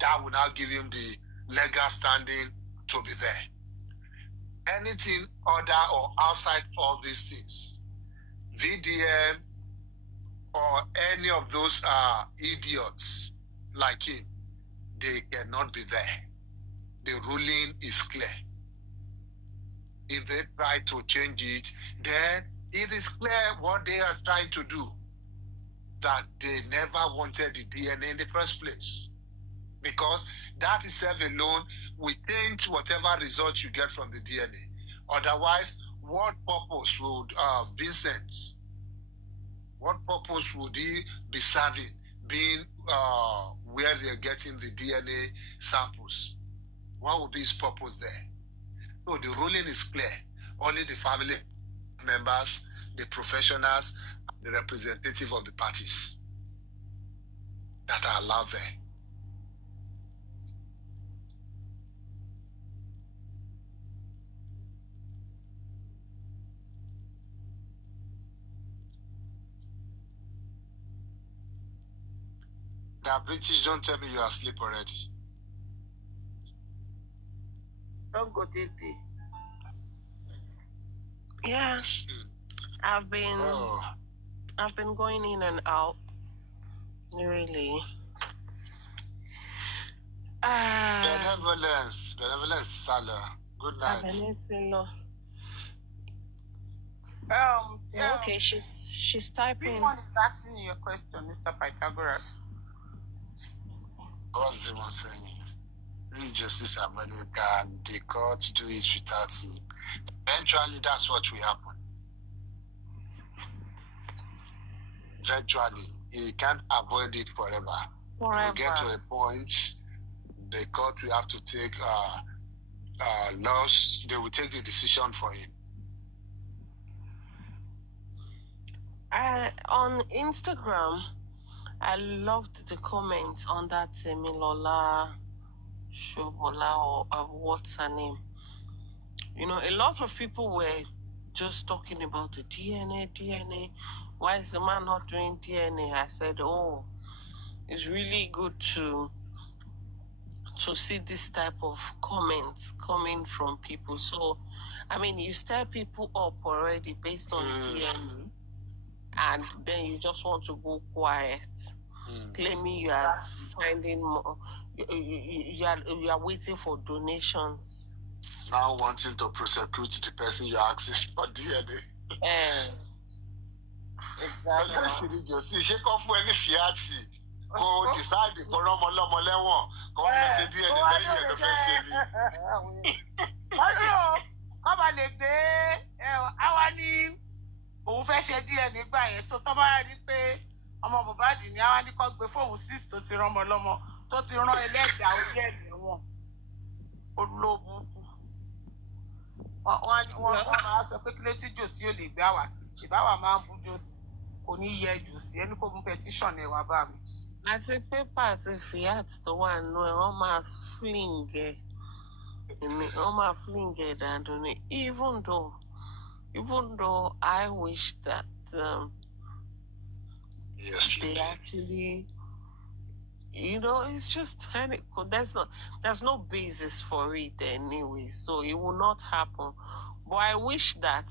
That will now give him the legal standing to be there. Anything other or outside all these things, VDM or any of those idiots like him, they cannot be there. The ruling is clear. If they try to change it, then it is clear what they are trying to do, that they never wanted the DNA in the first place. Because that itself alone will taint whatever result you get from the DNA. Otherwise, what purpose would Vincent, what purpose would he be serving, being where they're getting the DNA samples? What would be his purpose there? So the ruling is clear. Only the family members, the professionals, the representative of the parties that are allowed there. The British, don't tell me you are asleep already. Don't go deep. Yeah, I've been going in and out. Really. Benevolence, Salah. Good night. Okay, she's typing. Everyone is asking you a question, Mr. Pythagoras. What's the one saying? This Justice America, the court do it without him. Eventually, that's what will happen. Eventually, you can't avoid it forever. When we get to a point, the court will have to take laws. They will take the decision for him. On Instagram, I loved the comments on that Milola Shobola, or what's her name. You know, a lot of people were just talking about the DNA. Why is the man not doing DNA? I said, oh, it's really good to see this type of comments coming from people. So, I mean, you stir people up already based on DNA, and then you just want to go quiet, claiming you are finding more, you are waiting for donations. Now wanting to prosecute the person you're asking for DNA. Exactly. Let's see, Jossy. She come for any fiati. Go decide to go on Molemo. Go on the DNA. Come on, àwa ní òun fẹ́ ṣe díẹ̀ nígbà yẹn, so tó bá rí pé ọmọ Mohbad ní àwa ní kó gbé fóun 6 tó ti rán ọmọ lọ́mọ tó ti rán ẹlẹ́dàá orí ẹ̀mí wọn olóòbù. Wọ́n máa sọ pé kí ló tí Jossy ò lè gbé àwà ìbáwà máa ń bú Jossy kò ní yẹ Jossy ẹni kó mú petition ẹ̀ wá bá mi. Àti pépà àti fiat tó wà nù ẹ̀ wọ́n máa fling ẹ̀. Wọ́n máa fling ẹ̀ dànù ni. Even though I wish that they actually, you know, it's just technical. There's no basis for it anyway, so it will not happen. But I wish that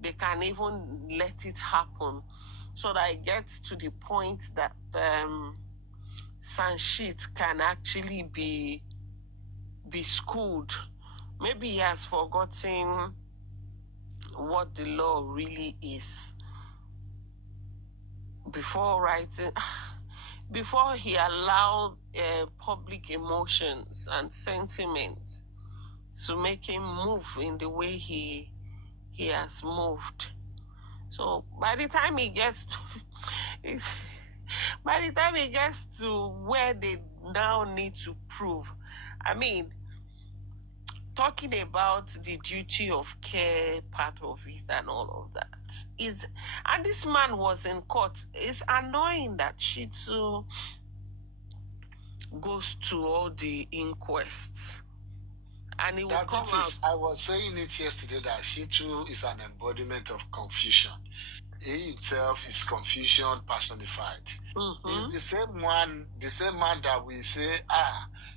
they can even let it happen, so that it gets to the point that SAN Shittu can actually be schooled. Maybe he has forgotten what the law really is before writing, before he allowed public emotions and sentiments to make him move in the way he has moved. So by the time he gets to where they now need to prove, I mean, talking about the duty of care part of it and all of that is, and this man was in court. It's annoying that Shittu goes to all the inquests and it will come out. I was saying it yesterday that Shittu is an embodiment of confusion. He himself is confusion personified. It's the same man that we say,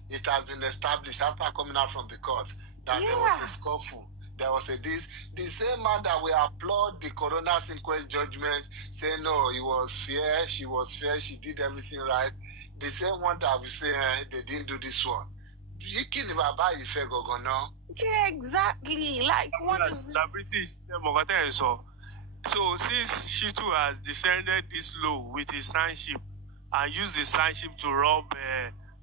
it has been established after coming out from the court that there was a scuffle, there was a this. The same man that we applaud the coroner's inquest judgment, saying no, he was fair, she was fair, she did everything right. The same one that we say they didn't do this one. You can never buy if you go now. Yeah, exactly. Like what is the British? So since Shittu has descended this low with his SAN ship and used the SAN ship to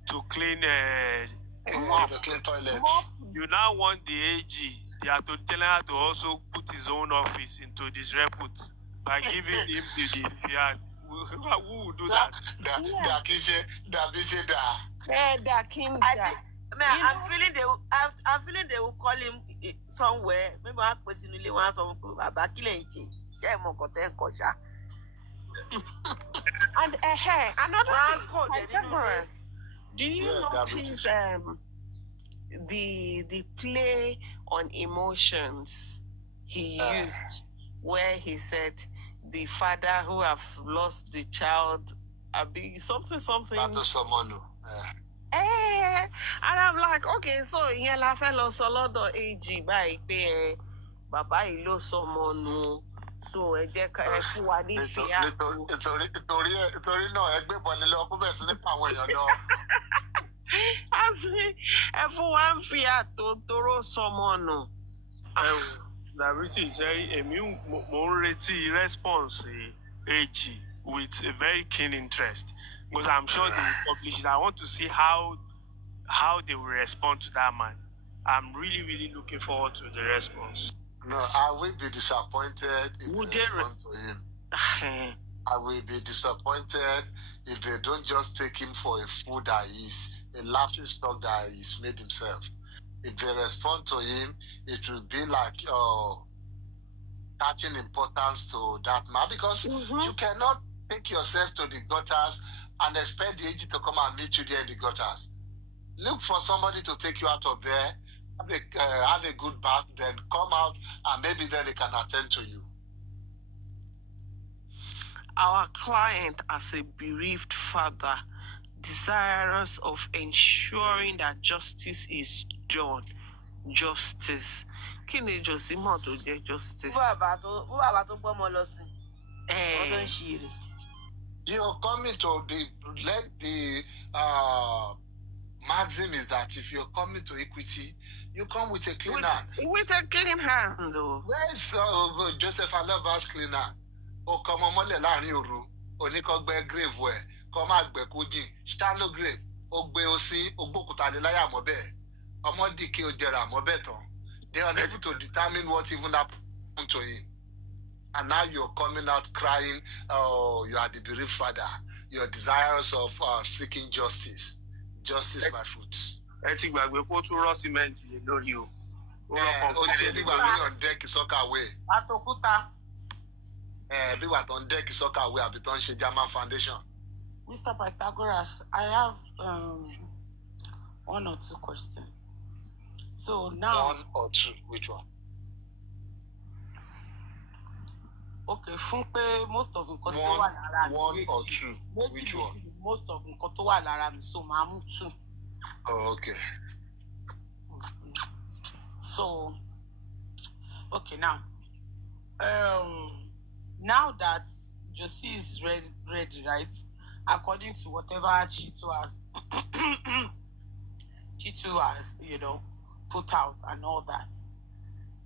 to clean the clean toilet, you now want the AG, the Attorney General, to also put his own office into disrepute by giving him the fiat. Who would do that? I'm feeling they will call him somewhere. Maybe I personally want some Baba Kilenji. And another thing, Pythagoras, do you notice the play on emotions he used, where he said the father who have lost the child, something. And I'm like, okay, so yeah, la fellow solodo AG by pay Baba ilo someone. So I just fún wa ní fìyà. Nítorí náà ẹgbẹ́ ìbọnilé ọkùnrin bẹ̀rẹ̀ sí ní pàwọn èèyàn lọ. Àti ẹ fún wa ń fìyà tó toró sọmọ nù. The British say mo ń retí response AG with a very keen interest, because I'm sure they will publish it. I want to see how they will respond to that man. I'm really, really looking forward to the response. No, I will be disappointed if they respond to him. I will be disappointed if they don't just take him for a fool that he is, a laughing stock that he's made himself. If they respond to him, it will be like attaching importance to that man, because you cannot take yourself to the gutters and expect the agent to come and meet you there in the gutters. Look for somebody to take you out of there, have a good bath, then come out, and maybe then they can attend to you. Our client, as a bereaved father, desirous of ensuring that justice is done. Justice. Kí ni Jossy mọ̀ tó jẹ́ justice? Bàbá tó gbọ́mọ lọ sí. You're coming to let the maxim is that if you're coming to equity, you come with a clean hand. With a clean hand, though. Where's Joseph Aloba's clean hand? O come on láàrin òru, oníkọ́gbẹ́ grave wẹ̀, kọ́ máa gbẹ̀ kó jìn, shallow grave, ó gbé o sí, ó gbókùtà ní láyà mọ́ bẹ́ẹ̀, ọmọdé kí o jẹrà mọ́ bẹ́ẹ̀ tán. They are unable to determine what even happened to him. And now you're coming out crying, oh, you are the bereaved father. You're desirous of seeking justice. Justice, my foot. Ẹ ti gbàgbé kó tún rọ́ símẹ́ǹtì lórí o. Ó ṣe nígbà tí yàn dẹ́kì sọ́kàwé. Àtòkúta. Bí wà tó ń dẹ́kì sọ́kàwé àbí tó ń ṣe German foundation. Mr. Pythagoras, I have one or two questions. So now. One or two, which one? Okay, fún pé most of nǹkan tó wà lára mi. One or two, which one? Most of nǹkan tó wà lára mi, so màá mú two. Oh, okay. So, okay, now that Jossy is ready, right? According to whatever Shittu has, put out and all that.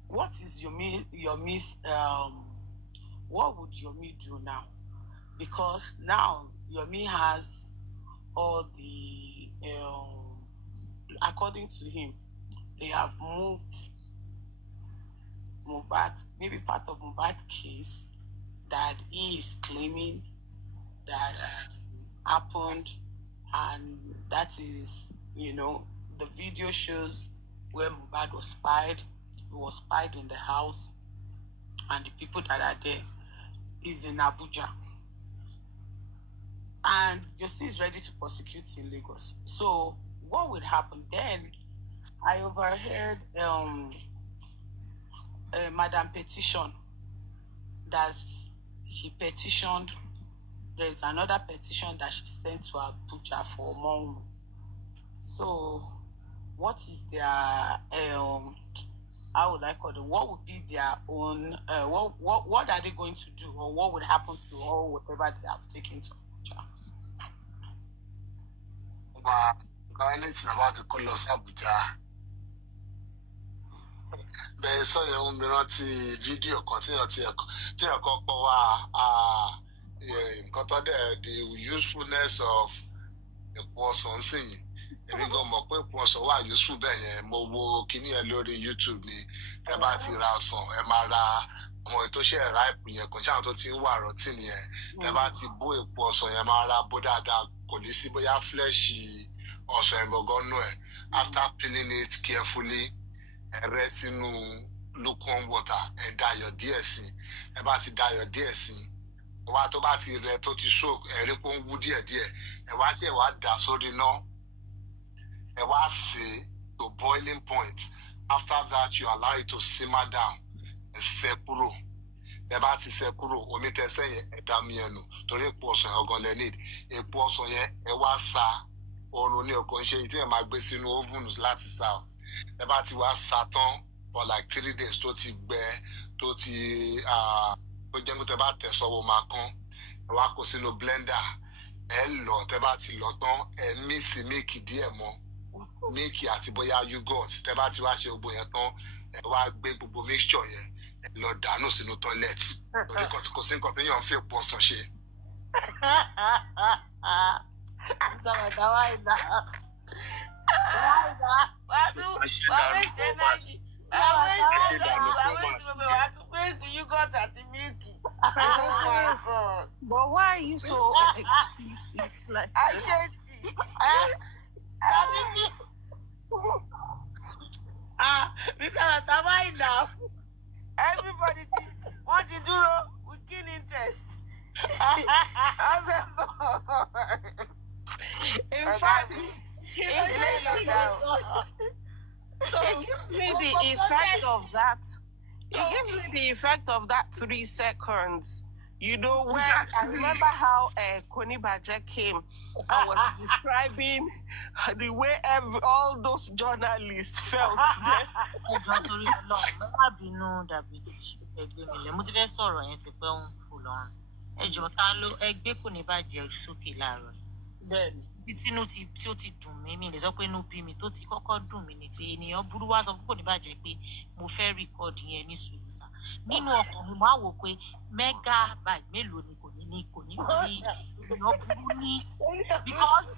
what is Yomi what would Yomi do now? Because now Yomi has all the according to him, they have moved Mohbad, maybe part of Mohbad case that he is claiming that happened, and that is, the video shows where Mohbad was spied. He was spied in the house, and the people that are there is in Abuja. And justice is ready to prosecute in Lagos. So what would happen then? I overheard Madam Petition that she petitioned. There's another petition that she sent to Abuja for more. So what is their how would I call it? What would be their own what are they going to do, or what would happen to all whatever they have taken to Abuja? Anything about the colors Abuja. Bẹ́ẹ̀ sọ yẹn ń mìíràn ti fídíò kan tí yẹn kọ́ pọ̀ wá nǹkan tó dẹ̀ the usefulness of epo ọsàn sì yìí. Èmi gan mọ̀ pé epo ọsàn wà useful bẹ́ẹ̀ yẹn. Mo wo kíní yẹn lórí YouTube ni. Ẹ bá ti ra ọsàn, ẹ máa ra àwọn ètò ṣe ripe yẹn kò ṣáà tó ti ń wà rọtí nìyẹn. Ẹ bá ti bó epo ọsàn yẹn máa ra bó dáadáa, kò ní sí bóyá flesh ọsàn yẹn gangan nù ẹ̀. After peeling it carefully, ẹ rẹ́ sínú lukewarm water, ẹ dayọ̀ díẹ̀ sí. Ẹ bá ti dayọ̀ díẹ̀ sí, wá tó bá ti rẹ tó ti soak, ẹ rí pé ó ń wú díẹ̀díẹ̀. Ẹ wá ṣe wá dà sórí iná. Ẹ wá sè to boiling point. After that, you allow it to simmer down. Ẹ sẹ́ kúrò. Ẹ bá ti sẹ́ kúrò, omi tẹ́ sẹ́ yẹn ẹ dá mi ẹnu torí epo ọsàn yẹn ọgàn lẹ need. Epo ọsàn yẹn ẹ wá sa oorun ní ọkàn ṣe tí ẹ máa gbé sínú oven láti sá. Ẹ bá ti wá sa tán for like 3 days tó ti gbẹ, tó ti tó jẹ́ pé tẹ bá tẹ̀ sọ́wọ́ máa kán. Ẹ wá kó sínú blender. Ẹ lọ̀, tẹ bá ti lọ̀ tán, ẹ mix milk díẹ̀ mọ́. Milk àti bóyá yogurt. Tẹ bá ti wá ṣe gbogbo yẹn tán, ẹ wá gbé gbogbo mixture yẹn, ẹ lọ dànù sínú toilet. Torí kò sí nǹkan tó yàn fi epo ọsàn ṣe. But why are you so explicit? Like, everybody want to do with keen interest. in fact, so it gives me the effect of that. It gives me the effect of that 3 seconds. You know, when I remember how Konibaje came and was describing the way all those journalists felt. Ibi tí ó ti dùn mí, mi lè sọ pé inú bí mi, tó ti kọ́kọ́ dùn mí ni pé ènìyàn burú wá sọ fún kò ní bàjẹ́ pé mo fẹ́ rìkọ́ọ̀dù yẹn ní sùúrùsà. Nínú ọkàn mi máa wò pé megabyte mélòó ni kò ní ènìyàn burú ní. Because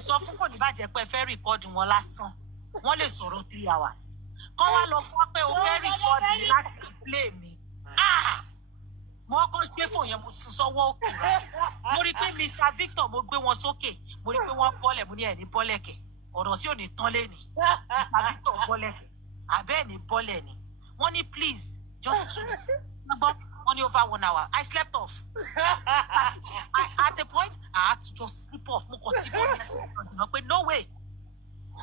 sọ fún kò ní bàjẹ́ pé ẹ fẹ́ rìkọ́ọ̀dù wọn lásán. Wọ́n lè sọ̀rọ̀ 3 hours. Kọ́ wá lọ fún pé o fẹ́ rìkọ́ọ̀dù mi láti play mi. Mo kọ́ gbé fóònù yẹn mo sún sọ́wọ́ òkè rẹ̀. Mo rí pé Mr. Victor mo gbé wọn sókè. Mo rí pé wọ́n bọ́lẹ̀, mo ní ẹ̀ ní bọ́lẹ̀ kẹ̀. Ọ̀rọ̀ tí ò ní tán lé ní. Mr. Victor bọ́lẹ̀ kẹ̀. Àbẹ́ ní bọ́lẹ̀ ni. Wọ́n ní please just two. Wọ́n ní over 1 hour. I slept off. At the point I had to just sleep off. Mo kàn tí fóònù yẹn sọ̀rọ̀ pé no way.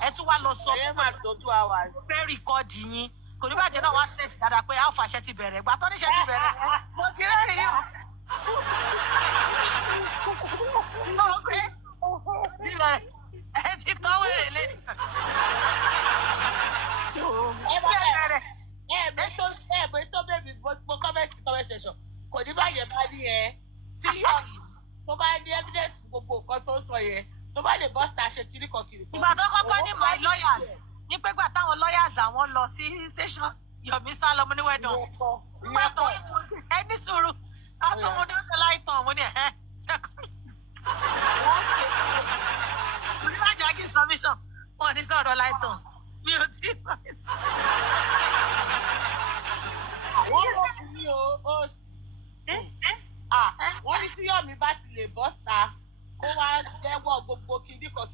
Ẹ tún wá lọ sọ fún mi. 2 hours. Mo fẹ́ rìkọ́ọ̀dù yín. Kò ní bàjẹ́ náà wá sẹ́ẹ̀tì dáadáa pé Alpha ṣe ti bẹ̀rẹ̀. Ìgbà tó ní ṣe ti bẹ̀rẹ̀ mo ti rẹ́rìn yín. Okay. Ẹ ti tọ́ wẹ̀rẹ̀ lẹ́nu. Ẹ̀bẹ̀ tó bẹ̀bí mo comment section. Kò ní bàjẹ́ bá ní ẹ. Tí tó bá ní evidence fún gbogbo nǹkan tó sọ yẹn, tó bá lè bọ́ síta ṣe kiri kan. Ìgbà tó kọ́kọ́ ní my lawyers. Ní pé gbà táwọn lawyers àwọn lọ sí station Yomi sálọ mo ní wẹ́dàn. Nígbà tó ẹni sùúrù. Àtọmọdé ọ̀sẹ̀ láìtàn mo ní second. Mo ní má jẹ́ kí submission. Wọ́n ní sọ̀rọ̀ láìtàn. Mi ò tí ì bá mi sọ. Àwọn ọmọ mi ò sí. Wọ́n ní tí Yomi bá ti lè bọ́ síta kó wá jẹ́wọ́ gbogbo kìnnìkan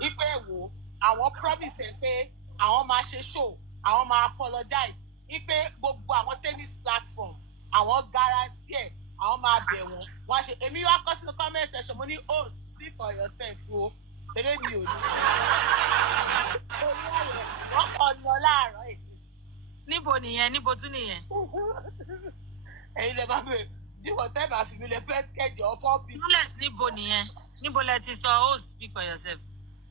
wípé wò àwọn promise ẹ̀ pé àwọn máa ṣe show àwọn máa apologize wípé gbogbo àwọn tennis platform àwọn guarantee ẹ̀ àwọn máa bẹ̀ wọ́n wọ́n á ṣe èmi wá kọ́ sínú comment section mo ní host speak for yourself o eré mi ò ní. Wọ́n kọ́ ọ láàárọ̀ èyí. Níbo nìyẹn? Níbo tún nìyẹn? Ẹ̀yin lè máa bèrè bí wọ́n tẹ́ bá fi mi lè fẹ́ kẹ́jọ fọ́ bí. Knowledge níbo nìyẹn? Níbo lẹ ti sọ host speak for yourself?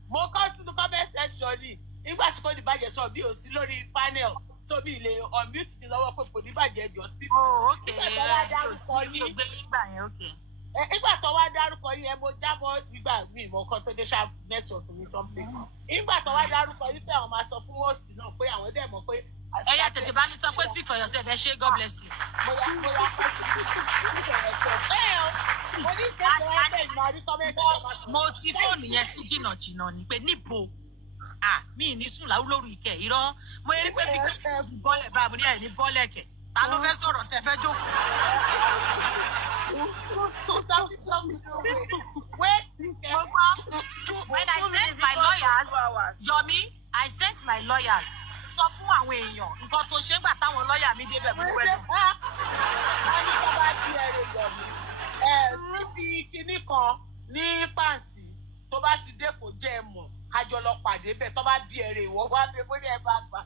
Mo kọ́ sínú comment section ni nígbà tí kò ní bàjẹ́ sọ bí o sí lórí panel so bí ilé unmute ti lọ́wọ́ pé kò ní bàjẹ́ jọ speak. Ok. Nígbà tó wá dárúkọ Mi ò gbé nígbà yẹn, ok. Nígbà tó wá dárúkọ yín ẹ mo jábọ̀ nígbà mi ìmọ̀ kan tó dé ṣá network mi something. Nígbà tó wá dárúkọ yín pé àwọn máa sọ fún host náà pé àwọn dẹ̀ mọ̀ pé. Ẹyà tètè bá ní sọ pé speak for yourself, ẹ ṣé, God bless you. Mo ní ìgbésẹ̀ ẹgbẹ́ ìmọ̀ àrí kọ́mẹ́ntì ọjọ́ máa sọ. Mo ti fóònù yẹn sí jìnnà ni pé níbo? Mi ní sùn láwù lórí ìkẹ́ irọ́. Mo yẹ pé fi bọ́lẹ̀ bá mo ní ẹ̀ ní bọ́lẹ̀ kẹ̀. Ta ló fẹ́ sọ̀rọ̀ tẹ fẹ́ jókòó? When I sent my lawyers, Yomi, I sent my lawyers. Sọ fún àwọn èèyàn nǹkan tó ṣe ń gbà táwọn lọ́ọ̀yà mi débẹ̀ mú wẹ́dùn. Wọ́n ní kó bá di ẹ̀rọ Yomi. Síbi kinní kan ní pàǹtí tó bá ti dé kò jẹ́ ẹ mọ̀ kájọ lọ pàdé bẹ́ẹ̀ tó bá bí ẹ̀rọ ìwọ wá bẹ́ẹ̀ bó ní ẹ bá gbà.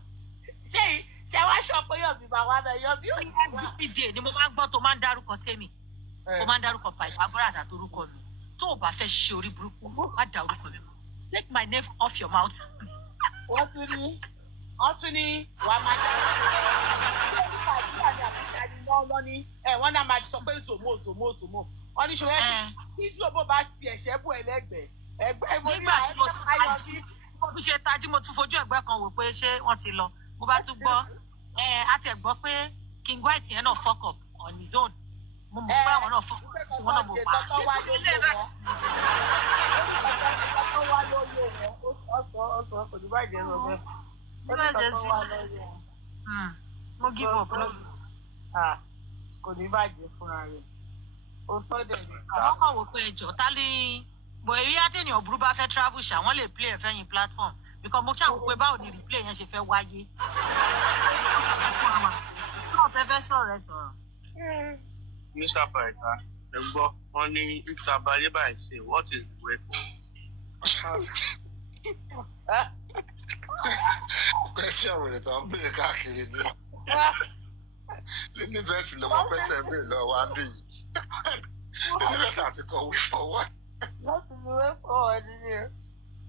Ṣé wá sọ pé Yomi máa wá bẹ́ẹ̀ Yomi ò ní wá. Everyday ni mo máa ń gbọ́ tó máa ń dárúkọ tèmi. Mo máa ń dárúkọ Pythagoras àti orúkọ mi. Tó o bá fẹ́ ṣe orí burúkú, má dá orúkọ mi. Take my name off your mouth. Wọ́n tún ní wàá máa dá wọ́n náà máa sọ pé zòmó. Wọ́n ní ṣòwò tí zòmó bá ti ẹ̀ṣẹ́ bù ẹlẹ́gbẹ̀ẹ́ ẹgbẹ́ mo ní àyẹ̀wò ayọ̀ bí. Mo tún ṣe tají mo tún fojú ẹ̀gbẹ́ kan wò pé ṣé wọ́n ti lọ. Mo bá tún gbọ́ a ti gbọ́ pé King White yẹn náà fuck up on his own. Mo mọ̀ pé àwọn náà fuck up wọn náà mo pa. Kò ní bàjẹ́ lọ bẹ́ẹ̀. Mo give up. Kò ní bàjẹ́ fúnra rẹ̀. Ó tọ́ dẹ̀ ní. Àwọn kan wò pé ẹjọ́ tá lè bọ̀ èyí àtẹ̀yìn burú bá fẹ́ travel ṣá wọ́n lè play ẹ̀fẹ́ yín platform because mo ṣàwọn pé báwo ni replay yẹn ṣe fẹ́ wáyé. Náà fẹ́ sọ̀rọ̀ ẹ sọ̀rọ̀. Mr. Paita, ẹ gbọ́, wọ́n ní ìtàbáyé báyìí ṣe, what is the way for? Question wèrè tó ń bèrè káàkiri ni. Lílí bẹ́ẹ̀ tí lọ́mọ pẹ́tẹ́ ń bèrè lọ́wọ́ wá bí. Lílí bẹ́ẹ̀ àti kọ̀ wí fọwọ́. Láti fi wé fọwọ́ nìyẹn.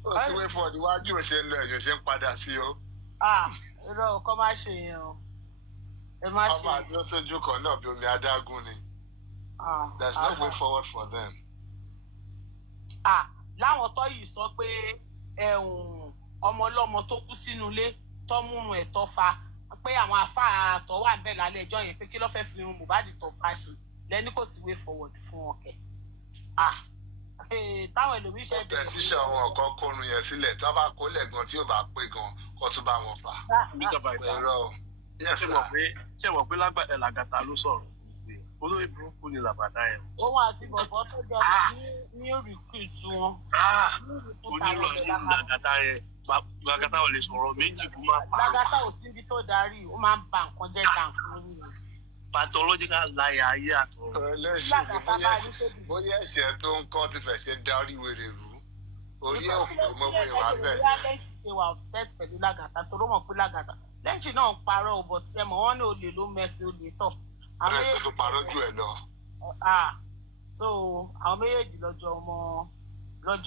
Ó ti wé fọwọ́ níwájú ò ṣe ń lọ ẹ̀yọ̀ ṣe ń padà sí o. Irọ́ ọkọ má ṣe yẹn o. Ẹ má ṣe. Wọ́n máa dúró sójú kan náà bí omi adágún ni. There's no way forward for them. Láwọn tó yìí sọ pé ọmọ ọlọ́mọ tó kú sínú ilé tó múrun ẹ̀ tó fa pé àwọn àfáà tó wà bẹ́ẹ̀ lálẹ́ ẹjọ́ yẹn pé kí ló fẹ́ fi irun Mohbad tó fa ṣe lẹ́ni kò sí way forward fún ọkẹ́. Táwọn ẹlòmíín ṣe bẹ̀rẹ̀. Pẹ̀tíṣà àwọn ọ̀kan kórun yẹn sílẹ̀ tá bá kó lẹ̀ gan tí yóò bá pé gan kó tún bá wọn fà. Ṣé mọ̀ pé Làgàtà ló sọ̀rọ̀? Olórí burúkú ni Làbàdá yẹn. Òun àti bọ̀bọ̀ tó jọ ní recruit wọn. Onírọ̀ ní Làgàtà yẹn. Làgàtà ò lè sọ̀rọ̀ méjì kó má pa. Làgàtà ò síbi tó darí, ó máa ń ba nǹkan jẹ́ dànkún nínú. Pathological liar ayé àtọ̀. Bóyá ẹ̀ṣẹ̀ tó ń kọ́ ti fẹ̀ ṣe darí wèrè rú. Orí ẹ̀ òpè mọ́ bóyá wà bẹ́ẹ̀ ni. Lẹ́ǹtì ṣe wà obsessed pẹ̀lú Làgàtà tó rọ́mọ̀ pé Làgàtà. Lẹ́ǹtì náà ń parọ́ ò bọ̀ tí ẹ mọ̀ wọ́n ní olè ló mẹ́sì olè tọ̀. Ọ̀rẹ́ tó tún parọ́ jù ẹ̀ lọ. So àwọn méjèèjì lọ́jọ́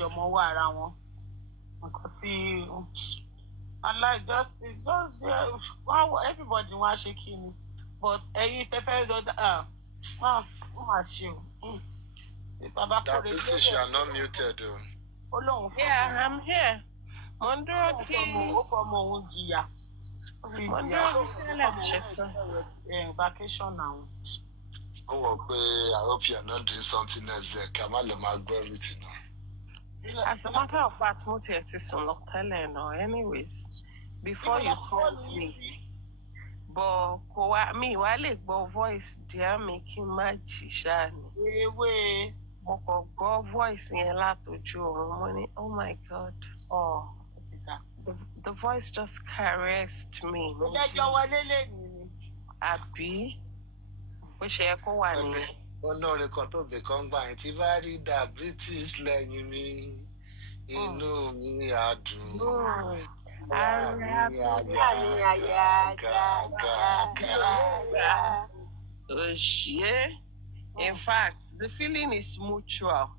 ọmọ wà ara wọn. Nǹkan tí everybody wá ṣe kí ni but ẹ̀yin tẹ́ fẹ́ lọ wọ́n máa ṣe o. That British you are not muted o. Ó lóun fún I'm here. Mo ń dúró kí. Ó fọmọ òun jìyà. Vacation now. Oh, I hope you are not doing something else there. Kamal everything. As a matter of fact, anyways, before you called me, but me, while voice, dear making magic, Way. voice in a lot of money. Oh my God. Oh, what's it that? The voice just caressed me. Happy. Wish I could one. Oh no, the control the combine. Tivari da British lẹ́yìn mi. Inú mi á dùn. Ara mi á yá gágá. Yeah. In fact, the feeling is mutual.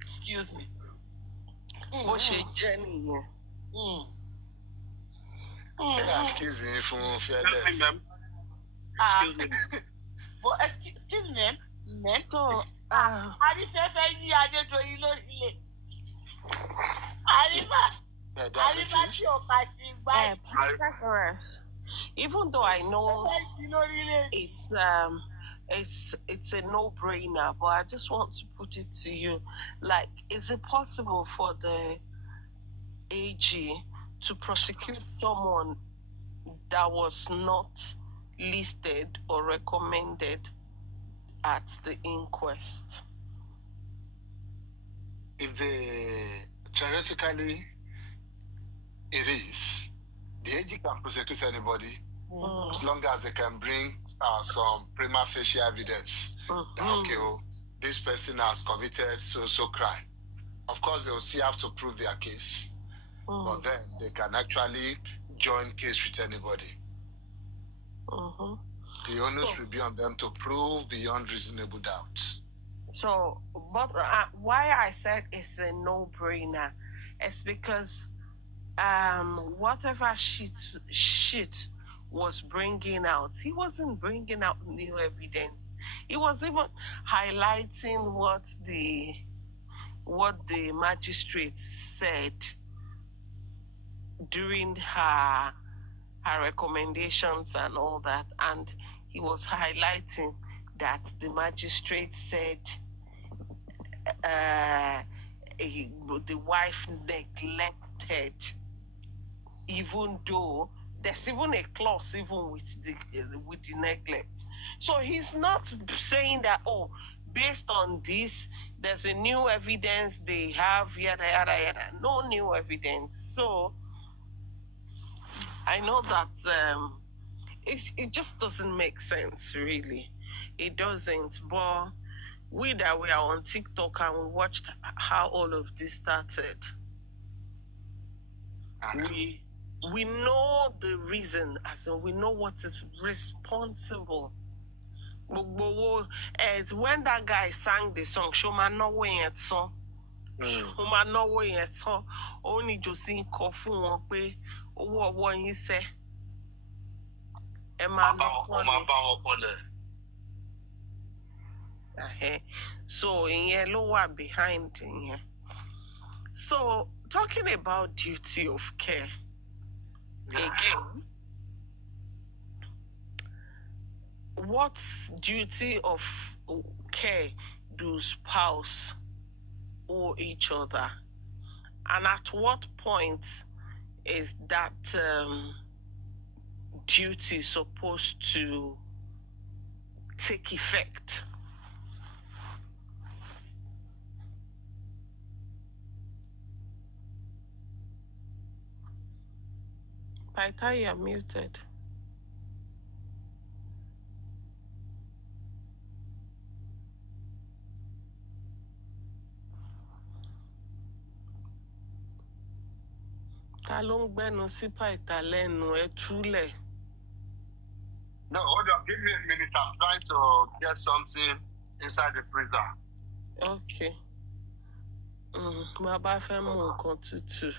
Excuse me. Bó ṣe jẹ́ nìyẹn. Excuse me for fearless. Excuse me. But excuse me, ma'am. So, Pythagoras. Even though I know it's a no-brainer, but I just want to put it to you, like, is it possible for the AG to prosecute someone that was not listed or recommended at the inquest? If theoretically it is, the AG can prosecute anybody as long as they can bring some prima facie evidence that, okay, this person has committed so crime. Of course, they will still have to prove their case, but then they can actually join case with anybody. The onus will be on them to prove beyond reasonable doubt. So, but why I said it's a no-brainer is because whatever shit was bringing out, he wasn't bringing out new evidence. He was even highlighting what the magistrate said during her recommendations and all that, and he was highlighting that the magistrate said the wife neglected, even though there's even a clause even with the neglect. So he's not saying that, oh, based on this, there's a new evidence they have, yada yada yada. No new evidence. So I know that it just doesn't make sense, really. It doesn't. But we are on TikTok and we watched how all of this started. We know the reason, as in we know what is responsible. As when that guy sang the song, Shoma no way at song. Shoma no way at song. Only Josie Kofu won pe owo yin se. So in yellow behind in here. So talking about duty of care again, what duty of care do spouse owe each other, and at what point is that duty supposed to take effect? Pytha, you are muted. Ta ló ń gbẹ́nu sí Pytha lẹ́nu ẹ túlẹ̀? No, hold on. Give me a minute. I'm trying to get something inside the freezer. Okay. Bàbá fẹ́ mú nǹkan tútù.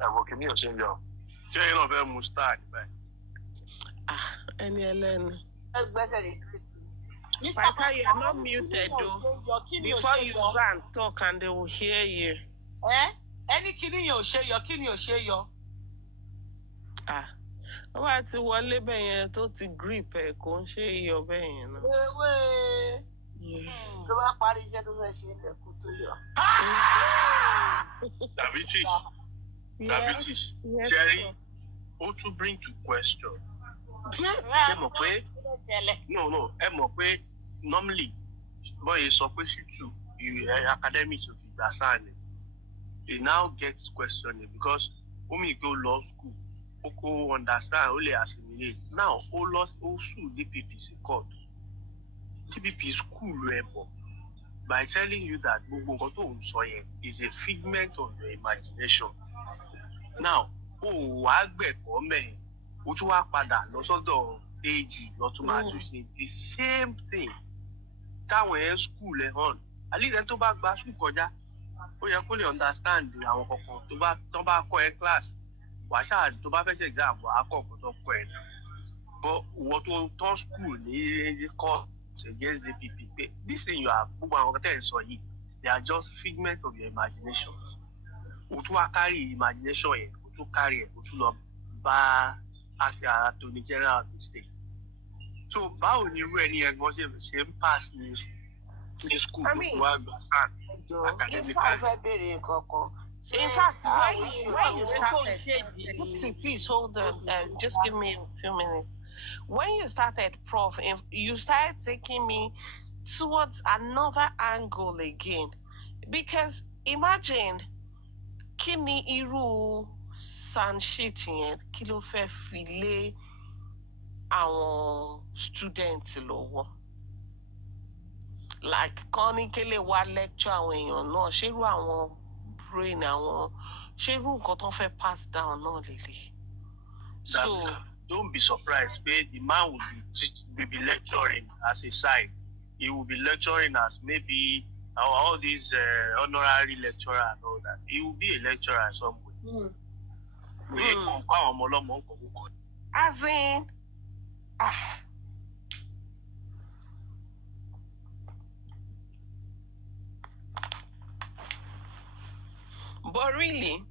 Well, can you change your? Ṣé yín náà fẹ́ mu start báyìí? Ẹni ẹlẹ́ni. Mr. Pytha, you are not muted though. Before you go and talk and they will hear you. Any kini yo share your kini yo share your. Ó bá ti wọlé bẹ́ẹ̀ yẹn tó ti grip ẹ̀ kò ń ṣe iyọ̀ bẹ́ẹ̀ yẹn náà. Tó bá parí iṣẹ́ tó fẹ́ ṣe ilẹ̀ kó tó yọ. Davitis, Jerry, ó tún bring to question. Ẹ mọ̀ pé no, ẹ mọ̀ pé normally boy sọ pé Shittu academic to fi gbà sáà ni. He now gets questioning because Omi go law school. Oko understand, only assimilate. Now, all sue DPP in court. DPP is cool, by telling you that is a figment of your imagination. Now, the same thing. That way, school on. At least then to back school, you fully understand the class. To bá fẹ́ ṣe exam wà á kọ̀ọ̀kan tó kọ ẹ̀ náà but wọ́n tó tán school ní court against the DPP this thing you are gbogbo àwọn kẹtẹ́ ẹ̀ sọ yìí they are just figment of your imagination o tún wá carry imagination yẹn o tún carry ẹ̀ o tún lọ bá attorney general of the state so báwo ni irú ẹni ẹ̀gbọ́n ṣe ń pass ní school tó tún wá gbà SAN academic. In fact, when you started, please hold on, just give me a few minutes. When you started, Prof, you started taking me towards another angle again. Because imagine, Kimi Iru SAN Shittu, kilo fe file our students lowo. Like, Connie Kele wa lecture when you know, she wa brain àwọn ṣé irú nǹkan tó fẹ́ pass down náà lélẹ̀. So don't be surprised the man will be lecturing as a side. He will be lecturing as maybe all these honorary lecturer and all that. He will be a lecturer somewhere. As in but really,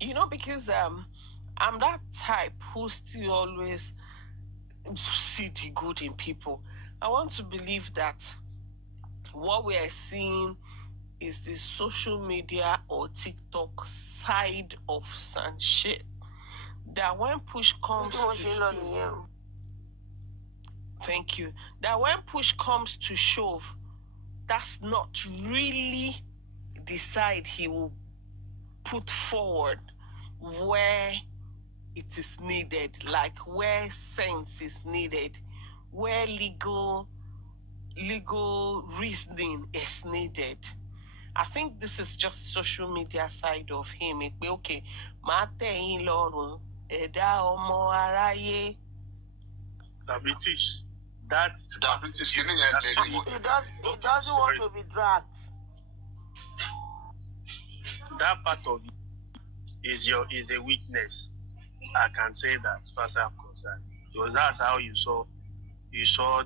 you know, because I'm that type who still always see the good in people. I want to believe that what we are seeing is the social media or TikTok side of SAN shit. That when push comes to shove, thank you. That when push comes to shove, that's not really the side he will put forward where it is needed, like where sense is needed, where legal reasoning is needed. I think this is just social media side of him. It be okay. He doesn't want to be dragged. That part of it is a weakness. I can say that as far as I'm concerned. Because that's how you saw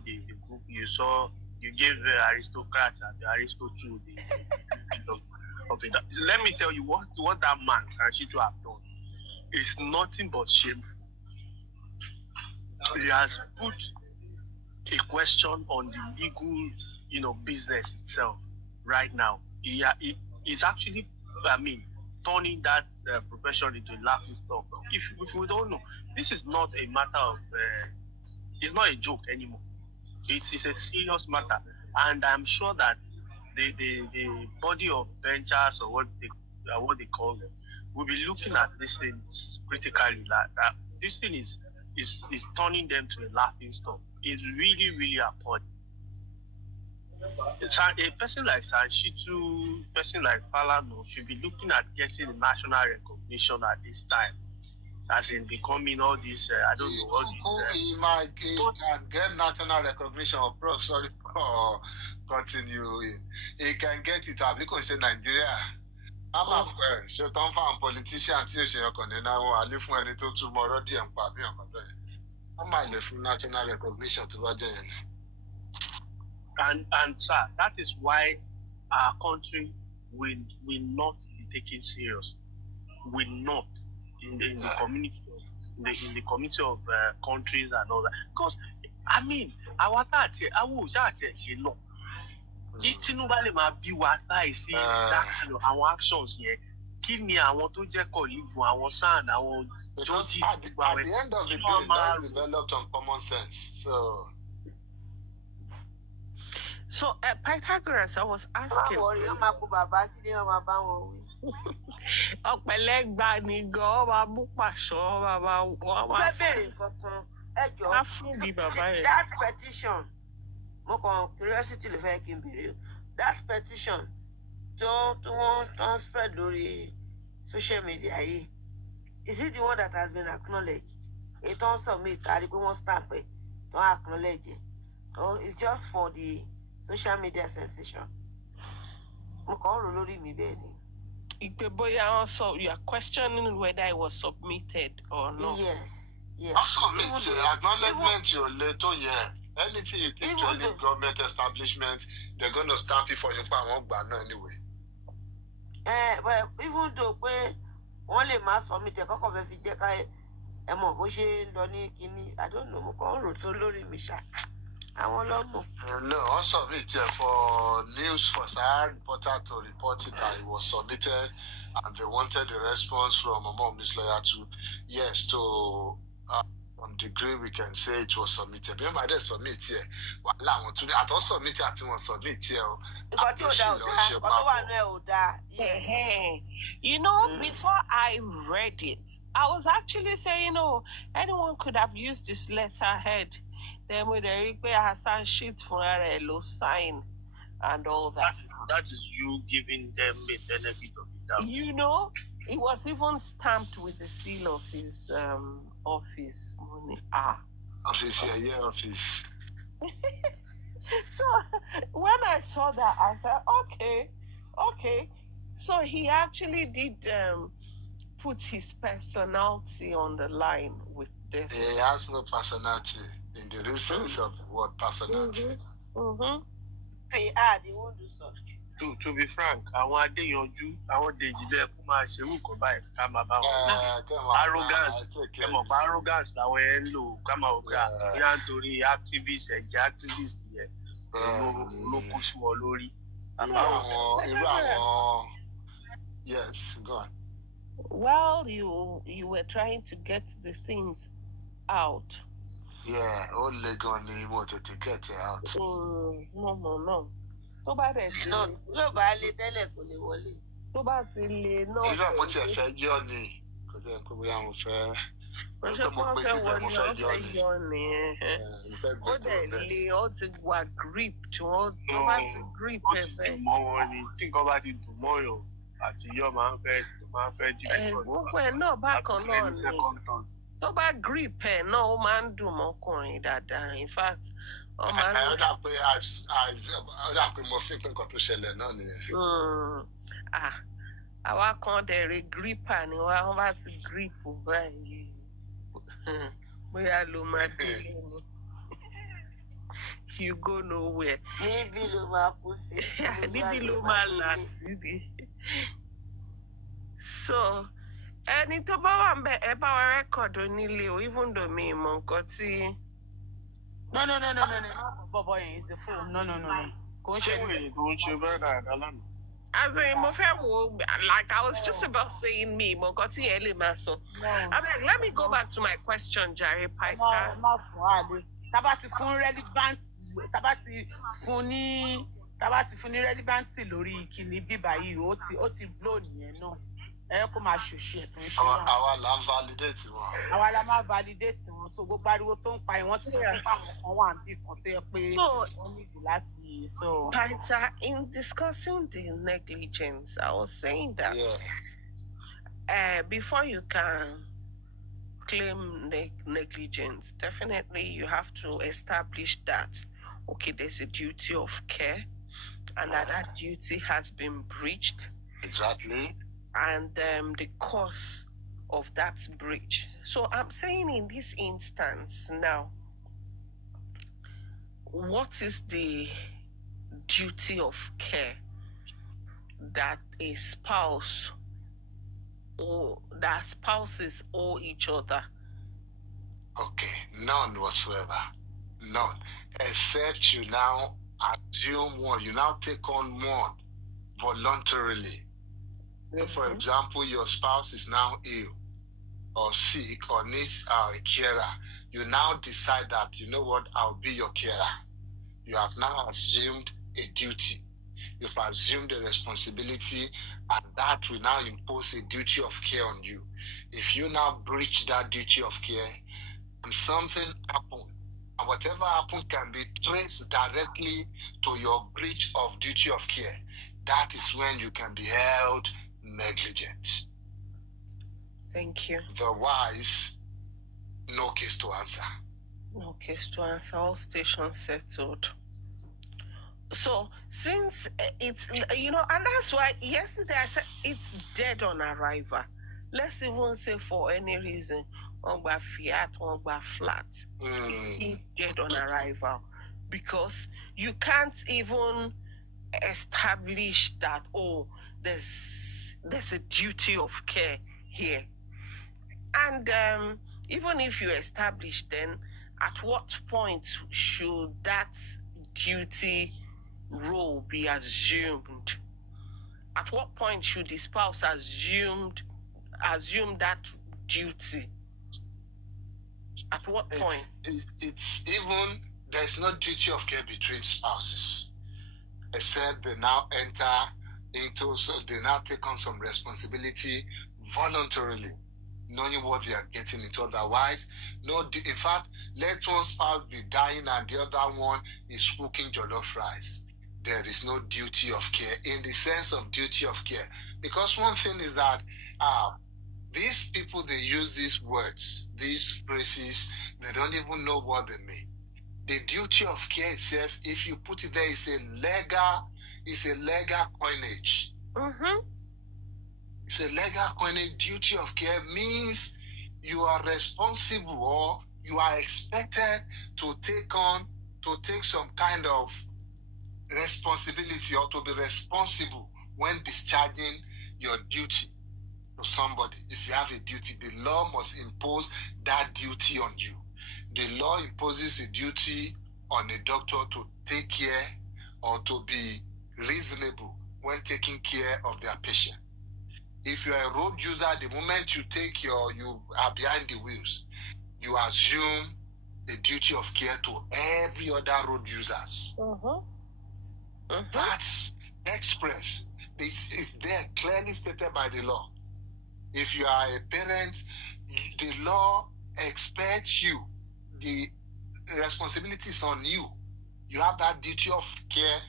the group, you gave the aristocrats and the Aristotle of it. Let me tell you what that man SAN Shittu have done is nothing but shameful. He has put a question on the legal, business itself right now. He's actually, turning that profession into a laughing stock. If we don't know, this is not a matter of, it's not a joke anymore. It's a serious matter. And I'm sure that the body of benchers or what they call them will be looking at these things critically. That this thing is turning them to a laughing stock. It's really, really appalling. A person like SAN Shittu, a person like Falano should be looking at getting the national recognition at this time, as in becoming all these, I don't know, all these. He can get national recognition, Prof. Sorry for continuing. He can get it because in Nigeria. I'm a friend. So don't find politicians here. You're going to now. I live when it talks to more and Papi and Papi. I might live from national recognition to what And sir, that is why our country will not be taken serious. Will not in the community in the community of countries and all that. Because I mean, our party, our Tinubu lè máa bí wa báyìí sí that kind of our actions yẹn. Kí ni àwọn tó jẹ́ colleague àwọn SAN àwọn jossy at the end of the day, that's developed on common sense. So Pythagoras, I was asking. Ọ̀pẹ̀lẹ́gba ni gan, máa mú pàṣọ, máa fún bí bàbá yẹn. That petition, mo kàn curiosity ló fẹ́ kí n béèrè o. That petition don't spread lórí social media yìí. Is it the one that has been acknowledged? It don't submit, àrí pé wọ́n stamp it, don't acknowledge it. Oh, it's just for the social media sensation. Mo kàn rò lórí mi bẹ́ẹ̀ ni. So you are questioning whether it was submitted or not. Yes. Acknowledgement you're late on, yeah. Anything you take to any government establishment, they're going to stamp it for you anyway. But even though wọ́n lè má submit ẹ̀ kọ́kọ́ fẹ́ fi jẹ́ ká ẹ mọ̀ bó ṣe ń lọ ní kinní. I don't know, mo kàn rò tó lórí mi ṣá. Àwọn lọ́mọ. No, I submit for news for SAN reporter to report it that it was submitted, and they wanted a response from Miss Lawyer to yes to some degree we can say it was submitted. Remember they submit here. I don't submit it until submit here. You know, before I read it, I was actually saying, oh, anyone could have used this letterhead. Then with the SAN Shittu for a sign and all that. That is you giving them the benefit of the doubt. You know, it was even stamped with the seal of his office. Office, yeah, office. So when I saw that, I said, okay. So he actually did put his personality on the line with this. He has no personality in the real sense of the word personality. They won't do such. To be frank, àwọn Adéyanjú, àwọn Dèjì bẹ́ẹ̀ kó máa ṣe nǹkan báyìí ká máa bá wọn. Arrogance, arrogance làwọn yẹn ń lò ká máa wò pé bóyá nítorí activist ẹ̀jẹ̀ activist yẹn ló kó sí wọn lórí. Yes, go on. Well, you were trying to get the things out. Yeah, all Legon ni mo to get it out. No. Tó bá dẹ̀ ti lè. Ló bá lè tẹ́lẹ̀ kò lè wọlé. Tó bá ti lè náà. Irú àwọn tí ẹ fẹ́ yọ ni, kò tẹ́ ẹ pé bóyá mo fẹ́. Mo ṣe kó fẹ́ wọlé, ó fẹ́ yọ ni. Ó dẹ̀ lè, ó ti wà grip tí wọ́n bá ti grip ẹ fẹ́. Ó ti dùn mọ́ wọn ni, tí nǹkan bá ti dùn mọ́ yàn àti yọ máa ń fẹ́ jí. Gbogbo ẹ̀ náà bákan náà ni. Tó bá grip ẹ̀ náà ó máa ń dùn mọ́kùnrin dáadáa. In fact, ó máa ń. Ó dà pé mo fi pé nǹkan tó ṣẹlẹ̀ náà nìyẹn. Àwa kan dẹ̀rẹ̀ gripper ni wọ́n bá ti grip báyìí. Bóyá ló máa délé ni. You go nowhere. Níbi ló máa kú sí. Níbi ló máa là sí ni. So, ẹni tó bá wà ń bẹ ẹ bá wa rẹ́kọ̀dù nílé o, even though mi mọ̀ nǹkan tí. No. Bobo is a fool. No. Kò ń ṣe bẹ́ẹ̀ dáadáa lánàá. As in, mo fẹ́ wo, like I was just about saying me, mo nǹkan tí ẹ lè máa sọ. Abeg, let me go back to my question, Jare Piper. Má fún àlè. Tábà ti fún relevancy lórí ìkíni bíbá yìí, ó ti blow nìyẹn náà. Ẹ kó máa ṣòṣì ẹ̀ tó ń ṣe náà. Àwa là ń validate wọn. Àwa la máa validate wọn. So gbogbo ariwo tó ń pa ẹ̀ wọ́n ti sọ fún àwọn kan wà níbì kan tó yẹ pé wọ́n nílò láti sọ. Peter, in discussing the negligence, I was saying that before you can claim negligence, definitely you have to establish that, okay, there's a duty of care and that duty has been breached. Exactly. And the cause of that breach. So I'm saying in this instance now, what is the duty of care that a spouse or that spouses owe each other? Okay, none whatsoever. None. Except you now assume one, you now take on one voluntarily. If, for example, your spouse is now ill or sick or needs a carer, you now decide that, you know what, I'll be your carer. You have now assumed a duty. You've assumed a responsibility, and that will now impose a duty of care on you. If you now breach that duty of care and something happens, and whatever happened can be traced directly to your breach of duty of care, that is when you can be held negligent. Thank you. Otherwise, no case to answer. No case to answer. All stations settled. So since it's, you know, and that's why yesterday I said it's dead on arrival. Let's even say for any reason, on by fiat, on by flat, it's still dead on arrival, because you can't even establish that, oh, there's a duty of care here. And even if you establish, then at what point should that duty role be assumed? At what point should the spouse assume that duty? At what point? It's even, there's no duty of care between spouses, except they now enter into, so they now take on some responsibility voluntarily, knowing what they are getting into. Otherwise, no. In fact, let one spouse be dying and the other one is cooking jollof rice. There is no duty of care in the sense of duty of care. Because one thing is that these people, they use these words, these phrases, they don't even know what they mean. The duty of care itself, if you put it there, is a legal coinage. It's a legal coinage. Duty of care means you are responsible, or you are expected to take some kind of responsibility, or to be responsible when discharging your duty to somebody. If you have a duty, the law must impose that duty on you. The law imposes a duty on a doctor to take care or to be reasonable when taking care of their patient. If you are a road user, the moment you are behind the wheels, you assume the duty of care to every other road users. That's express. It's there, clearly stated by the law. If you are a parent, the law expects you. The responsibility is on you. You have that duty of care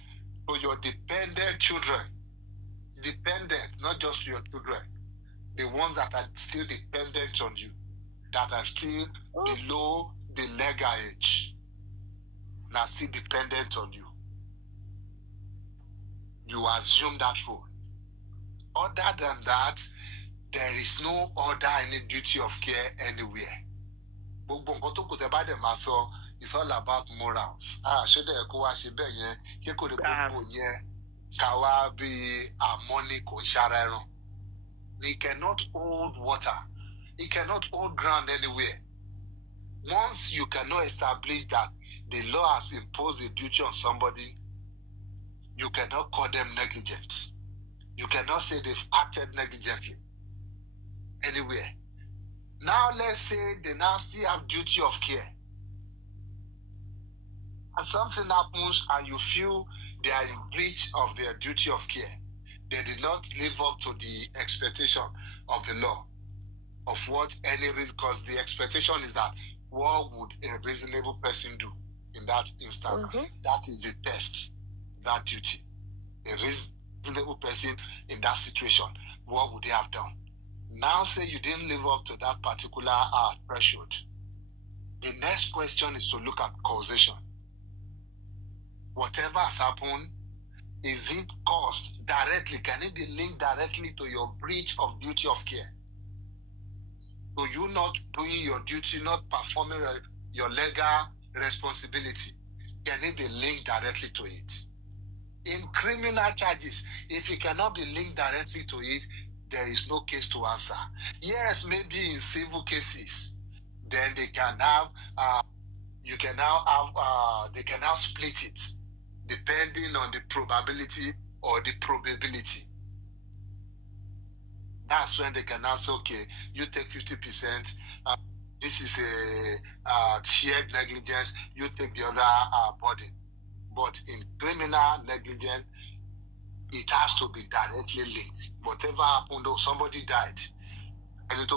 for your dependent children. Dependent, not just your children. The ones that are still dependent on you, that are still below the legal age, and are still dependent on you. You assume that role. Other than that, there is no other any duty of care anywhere. It's all about morals. He cannot hold water. He cannot hold ground anywhere. Once you cannot establish that the law has imposed a duty on somebody, you cannot call them negligent. You cannot say they've acted negligently anywhere. Now let's say they now still have duty of care, and something happens and you feel they are in breach of their duty of care. They did not live up to the expectation of the law, of what any reason, because the expectation is that what would a reasonable person do in that instance? That is the test, that duty. A reasonable person in that situation, what would they have done? Now say you didn't live up to that particular threshold. The next question is to look at causation. Whatever has happened, is it caused directly? Can it be linked directly to your breach of duty of care? So you not doing your duty, not performing your legal responsibility, can it be linked directly to it? In criminal charges, if it cannot be linked directly to it, there is no case to answer. Yes, maybe in civil cases, then they can have, you can now have, they can now split it, depending on the probability or the probability. That's when they can now say, okay, you take 50%, this is a shared negligence, you take the other burden. But in criminal negligence, it has to be directly linked. Whatever happened, though somebody died, again,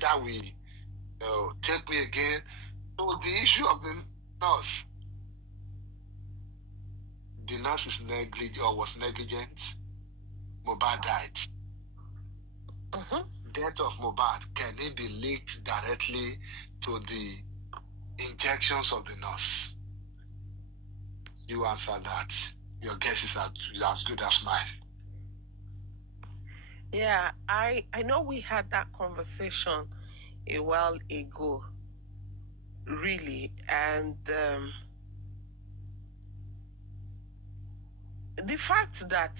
that we take me again. So the issue of the nurse is negligent or was negligent. Mohbad died. Death of Mohbad, can it be linked directly to the injections of the nurse? You answer that. Your guess is as good as mine. Yeah, I know we had that conversation a while ago, really, and the fact that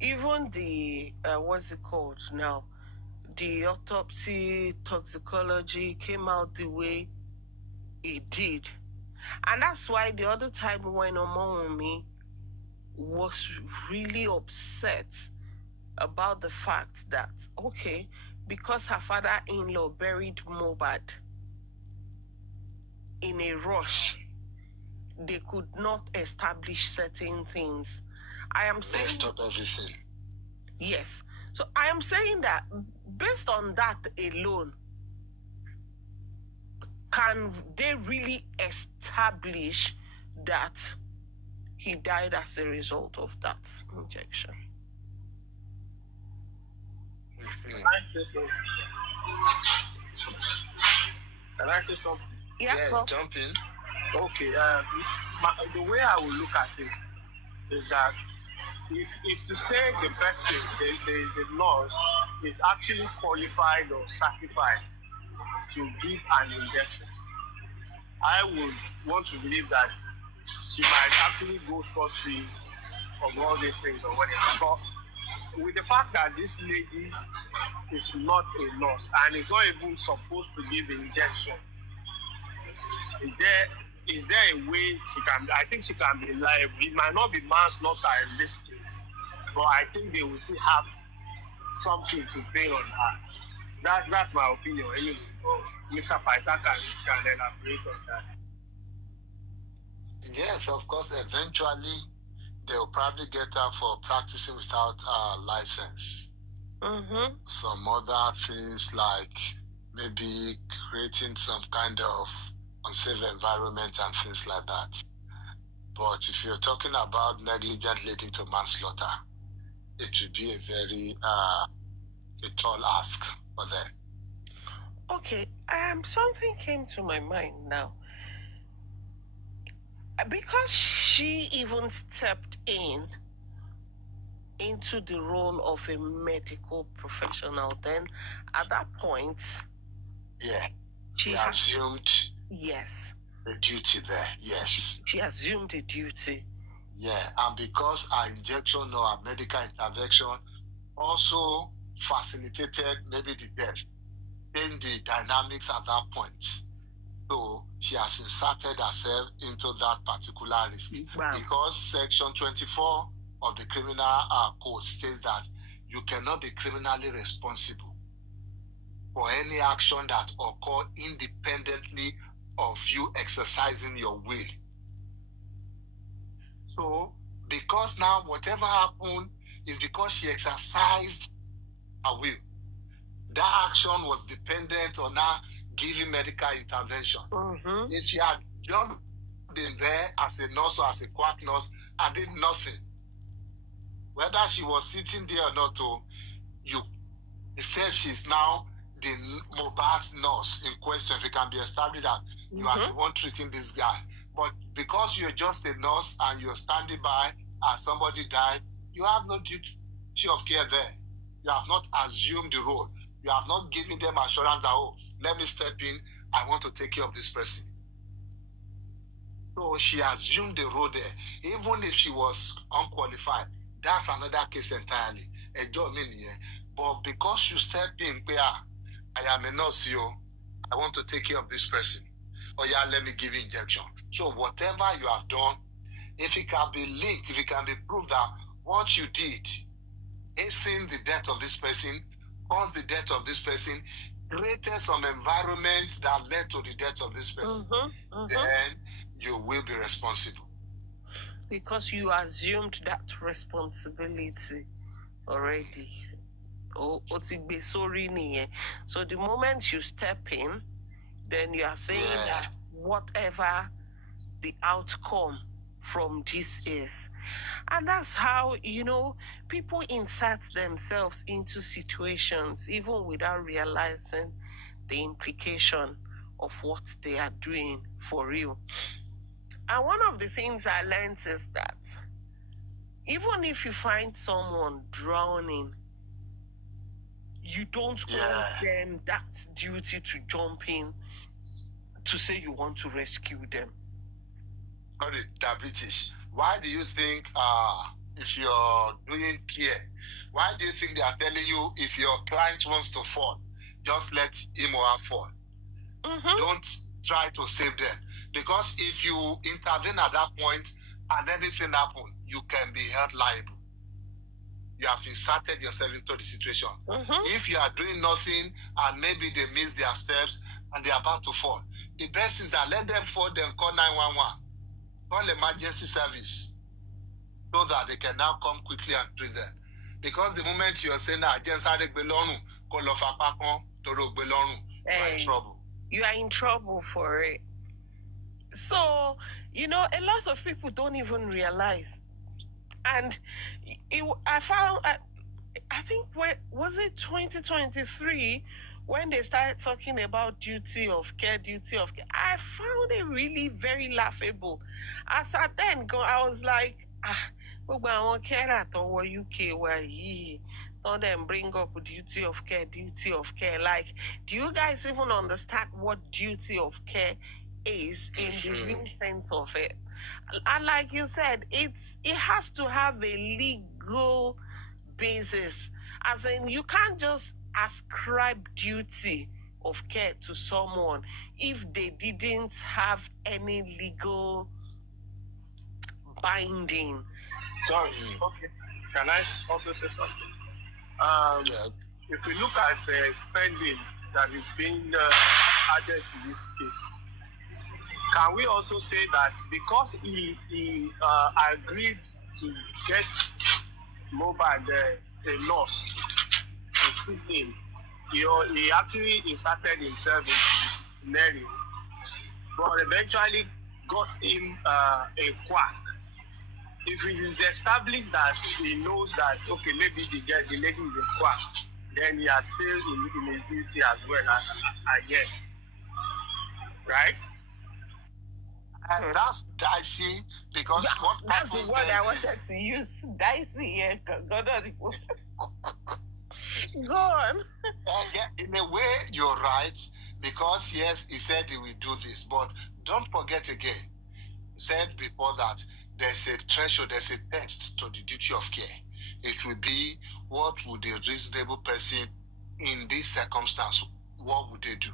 even the what's it called now, the autopsy toxicology came out the way it did, and that's why the other time when Omomi was really upset about the fact that, okay, because her father-in-law buried Mohbad in a rush, they could not establish certain things. I am saying, messed up everything. Yes. So I am saying that based on that alone, can they really establish that he died as a result of that injection? Can I say something? Yeah, yes, jump in. Okay. The way I will look at it is that if you say the person, the nurse, is actually qualified or certified to give an injection, I would want to believe that she might actually go scot-free of all these things or whatever. But with the fact that this lady is not a nurse and is not even supposed to give the injection, is there a way she can? I think she can be liable. It might not be manslaughter in this case, but I think they will still have something to pay on her. That's my opinion. Anyway, Mr. Pythagoras can elaborate on that. Yes, of course. Eventually, they'll probably get her for practicing without a license. Some other things like maybe creating some kind of unsafe environment and things like that. But if you're talking about negligence leading to manslaughter, it would be a very a tall ask for them. Okay, something came to my mind now. Because she even stepped into the role of a medical professional, then at that point, yeah, she assumed the duty there. Yes, she assumed the duty. Yeah, and because our injection or our medical intervention also facilitated maybe the death, changed the dynamics at that point. So she has inserted herself into that particular risk. Wow. Because Section 24 of the Criminal Code states that you cannot be criminally responsible for any action that occurred independently of you exercising your will. So, because now whatever happened is because she exercised her will. That action was dependent on her giving medical intervention. If she had just been there as a nurse or as a quack nurse and did nothing, whether she was sitting there or not, you said she's now the Mohbad's nurse in question. If it can be established that you are the one treating this guy. But because you're just a nurse and you're standing by and somebody died, you have no duty of care there. You have not assumed the role. You have not given them assurance that, oh, let me step in, I want to take care of this person. So she assumed the role there. Even if she was unqualified, that's another case entirely. But because you stepped in, I am a nurse, I want to take care of this person. Oh yeah, let me give you injection. So whatever you have done, if it can be linked, if it can be proved that what you did hastened the death of this person, caused the death of this person, created some environment that led to the death of this person, then you will be responsible. Because you assumed that responsibility already. So the moment you step in, then you are saying that whatever the outcome from this is. And that's how, people insert themselves into situations even without realizing the implication of what they are doing for real. And one of the things I learned is that even if you find someone drowning, you don't owe them that duty to jump in to say you want to rescue them. Sorry, diabetes. Why do you think if you're doing care, why do you think they are telling you if your client wants to fall, just let him or her fall? Don't try to save them. Because if you intervene at that point and anything happens, you can be held liable. You have inserted yourself into the situation. If you are doing nothing and maybe they miss their steps and they are about to fall, the best is that let them fall, then call 911. Call emergency service so that they can now come quickly and treat them. Because the moment you're saying that you are in trouble. You are in trouble for it. So, a lot of people don't even realize. And I think, was it 2023 when they started talking about duty of care? I found it really very laughable. As I then go, I was like, gbogbo àwọn carer tó wọ UK were yìí, don't them bring up duty of care. Like, do you guys even understand what duty of care is in the real sense of it? And like you said, it has to have a legal basis. As in, you can't just ascribe duty of care to someone if they didn't have any legal binding. Sorry, okay. Can I also say something? If we look at spending that is being added to this case, can we also say that because he agreed to get mobile, the nurse, to treat him, he actually inserted himself into the scenario, but eventually got him a quack. If it is established that he knows that, okay, maybe the lady is a quack, then he has failed in his duty as well, I guess. Right? And that's dicey because that's the word I wanted to use. Dicey, yeah. Go on. In a way, you're right, because yes, he said he will do this, but don't forget again, he said before that there's a threshold, there's a test to the duty of care. It will be, what would a reasonable person in this circumstance, what would they do?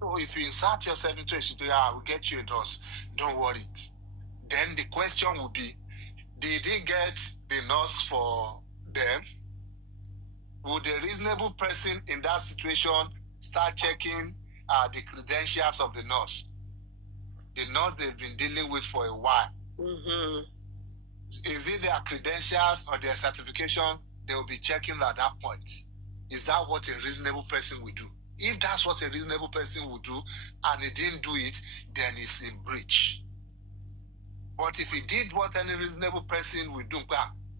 So if you insert yourself into a situation, I will get you a nurse, don't worry. Then the question will be, did he get the nurse for them? Would a reasonable person in that situation start checking the credentials of the nurse? The nurse they've been dealing with for a while. Is it their credentials or their certification they will be checking at that point? Is that what a reasonable person would do? If that's what a reasonable person would do and he didn't do it, then it's in breach. But if he did what any reasonable person would do,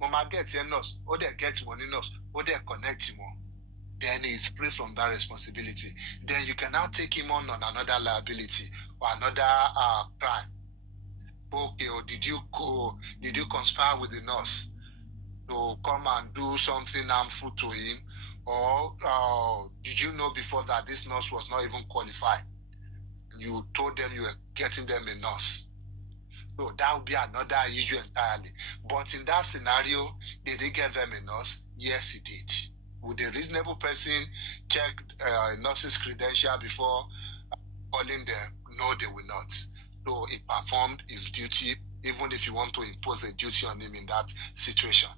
Mama gets a nurse, or they get money nurse, or they connect him on, then he's free from that responsibility. Then you can now take him on another liability or another crime. Okay, or did you conspire with the nurse to come and do something harmful to him? Or did you know before that this nurse was not even qualified? You told them you were getting them a nurse. So that would be another issue entirely. But in that scenario, did he get them a nurse? Yes, he did. Would a reasonable person check a nurse's credential before calling them? No, they will not. So he performed his duty, even if you want to impose a duty on him in that situation.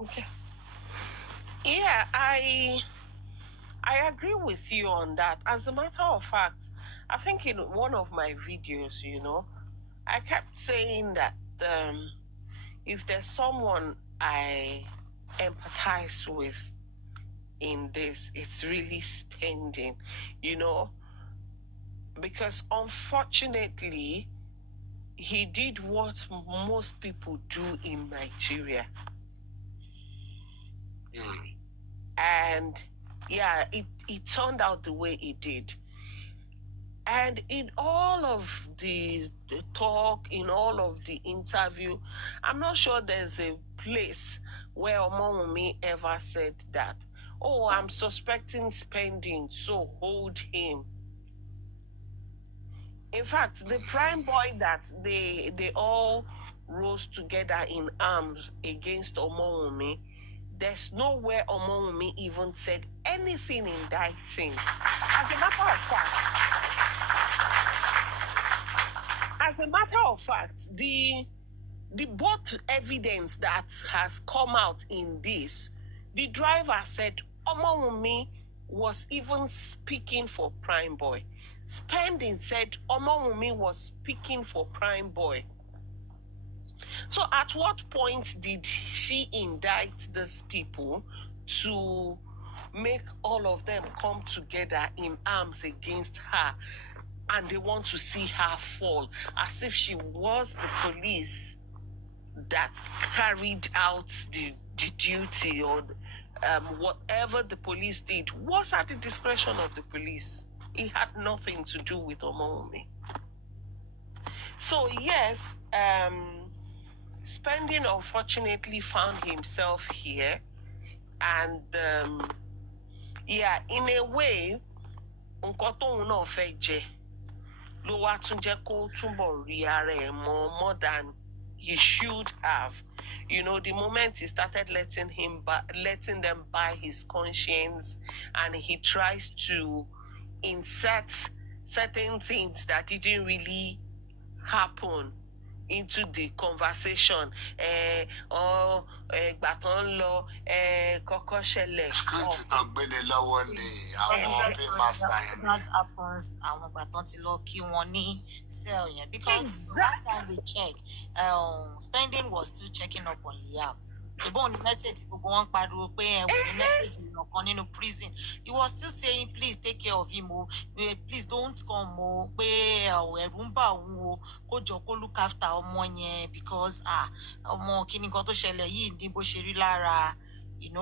Okay. Yeah, I agree with you on that. As a matter of fact, I think in one of my videos, I kept saying that if there's someone I empathize with in this, it's really spending, because unfortunately, he did what most people do in Nigeria. And yeah, it turned out the way it did. And in all of the talk, in all of the interview, I'm not sure there's a place where Omowumi ever said that, oh, I'm suspecting spending, so hold him. In fact, the prime boy that they all rose together in arms against Omowumi, there's nowhere Omowumi even said anything indicting. As a matter of fact, the both evidence that has come out in this, the driver said Omowumi was even speaking for prime boy. Spending said Omowumi was speaking for prime boy. So at what point did she indict these people to make all of them come together in arms against her, and they want to see her fall, as if she was the police that carried out the duty, or whatever the police did was at the discretion of the police. It had nothing to do with Omowumi. So yes, Spending unfortunately found himself here, and yeah, in a way, nǹkan tóun náà fẹ́ jẹ ló wá tún jẹ́ kó túbọ̀ rí ara ẹ̀ mọ́ more than he should have. The moment he started letting them buy his conscience, and he tries to insert certain things that didn't really happen into the conversation. Kọ́kọ́ ṣẹlẹ̀. That happens àwọn ìgbà tán ti lọ kí wọn ní cell yẹn, because last time we check, Spending was still checking up on Liam. Ṣùgbọ́n ní message gbogbo wọn pariwo pé ẹ wò ní message ìyọ̀kan nínú prison. He was still saying, please take care of him o, please don't come o, pé ẹ̀rù ń bà òun o, kó jọ kó look after ọmọ yẹn, because ọmọ kíní kan tó ṣẹlẹ̀ yìí ní bó ṣe rí lára,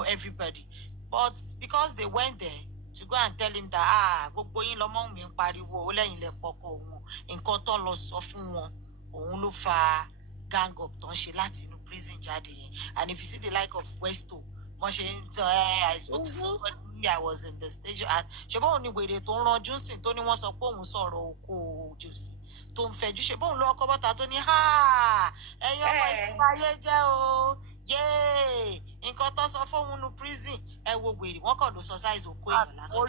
everybody. But because they went there to go and tell him that gbogbo yín lọmọ mi ń pariwo ó lẹ́yìn lẹ pọkọ òun, nǹkan tó lọ sọ fún wọn òun ló fa gang up tó ń ṣe láti inú prison jáde yẹn. And if you see the like of Westo, I spoke to somebody, I was in the station, and ṣebí òun ni wèrè tó ń ranjú sìn tó ní wọ́n sọ pé òun sọ̀rọ̀ oko jossy tó ń fẹjú, ṣebí òun ló ọkọ bọ́ta tó ní ẹ̀yin ọmọ ìfúnpá ayé jẹ́ o, yéé nǹkan tó sọ fóun nu prison, ẹ wo wèrè wọn kàn ló sọ size oko èèyàn lásán.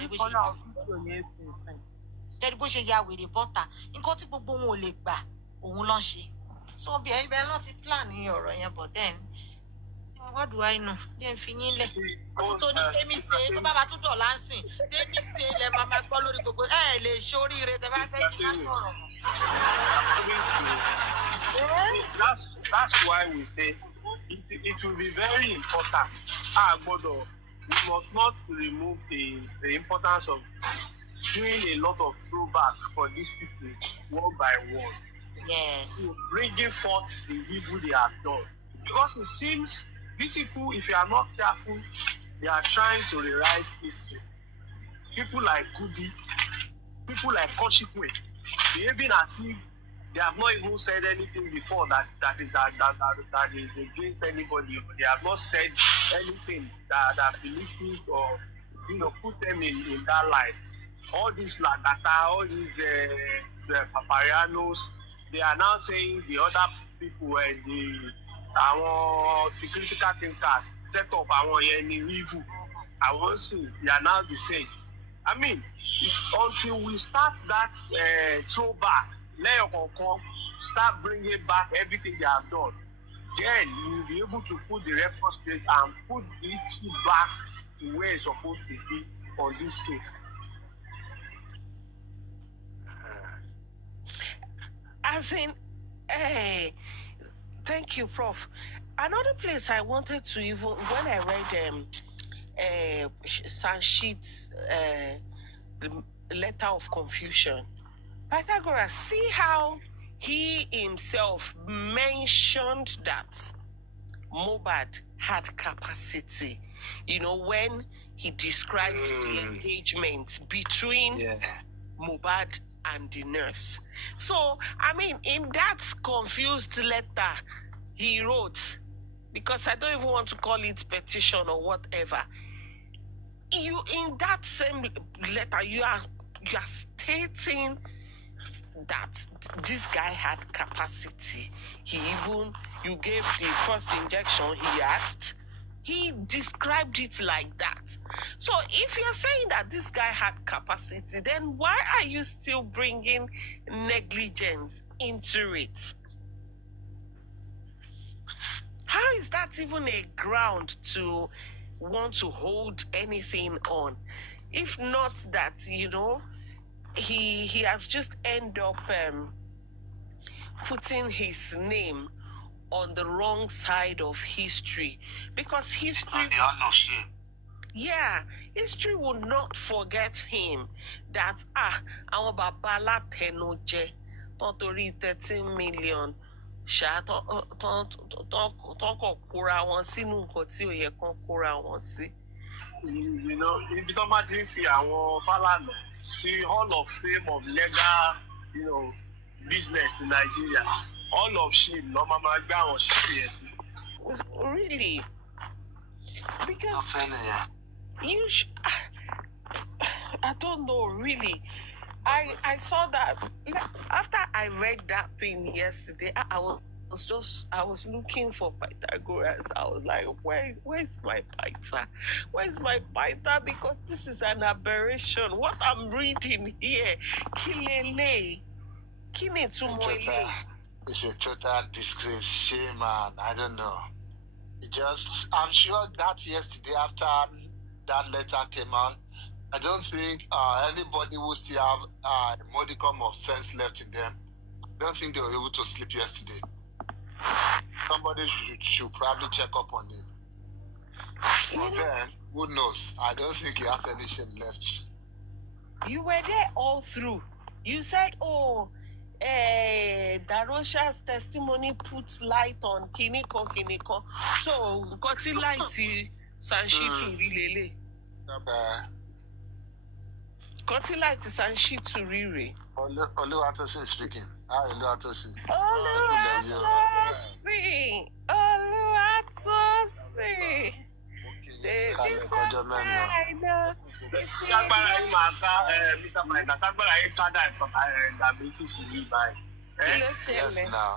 Tẹ́lẹ̀ bó ṣe ya wèrè bọ́ta, nǹkan tí gbogbo wọn ò lè gbà òun ló ń ṣe. So bí ẹ̀yin bẹ́ẹ̀ lọ́ọ́ ti plan ní ọ̀rọ̀ yẹn, but then what do I know? Then fi yín lẹ̀. Tó ní tèmi ṣe tó bá bá tún dọ̀là ń sìn, tèmi ṣe lẹ máa gbọ́ lórí gbogbo lè ṣoríire tẹ bá fẹ́ kí ká sọ̀rọ̀. That's why we say it will be very important. We must not remove the importance of doing a lot of throwback for these people one by one. Yes. Bringing forth the evil they have done. Because it seems these people, if you are not careful, they are trying to rewrite history. People like Goody, people like Koshikwe, behaving as if they have not even said anything before that is against anybody. They have not said anything that belittles or put them in that light. all these Lagata, all these Paparianos, they are now saying the other people were our security thinkers set up our evil. I want to, they are now the same. I mean, until we start that throwback, start bringing back everything they have done, then we will be able to put the record straight and put these two back to where it's supposed to be on this case. As in, thank you, Prof. Another place I wanted to even, when I read SAN Shittu's letter of confusion, Pythagoras, see how he himself mentioned that Mohbad had capacity, when he described the engagement between Mohbad and the nurse. So, I mean, in that confused letter he wrote, because I don't even want to call it petition or whatever, in that same letter, you are stating that this guy had capacity. You gave the first injection, he asked. He described it like that. So if you're saying that this guy had capacity, then why are you still bringing negligence into it? How is that even a ground to want to hold anything on? If not that, he has just end up putting his name on the wrong side of history, because history will not forget him. That àwọn bàbá alátẹnujẹ tó torí 13 million tọkọ kóra wọn sínú nǹkan tí ò yẹ kán kóra wọn sí. Ibi tó máa ti ń fi àwọn Fálànà sí Hall of Fame of legal, business in Nigeria. All of shame, no mama gbà wọn sí. Really? Because I don't know, really. I saw that after I read that thing yesterday. I was looking for Pythagoras. I was like, where's my Pytha? Where's my Pytha? Because this is an aberration. What I'm reading here, Kilele, Kinetumoile. It's a total disgrace, shame, man. I don't know. I'm sure that yesterday after that letter came out, I don't think anybody will still have a modicum of sense left in them. I don't think they were able to sleep yesterday. Somebody should probably check up on him. But then, who knows? I don't think he has any shame left. You were there all through. You said, Darosha's testimony puts light on Kiniko. So, got it light SAN Shittu really. Got it light SAN Shittu really. Oluwatosin speaking. Hi, Oluwatosin. Oluwatosin. Yes, now.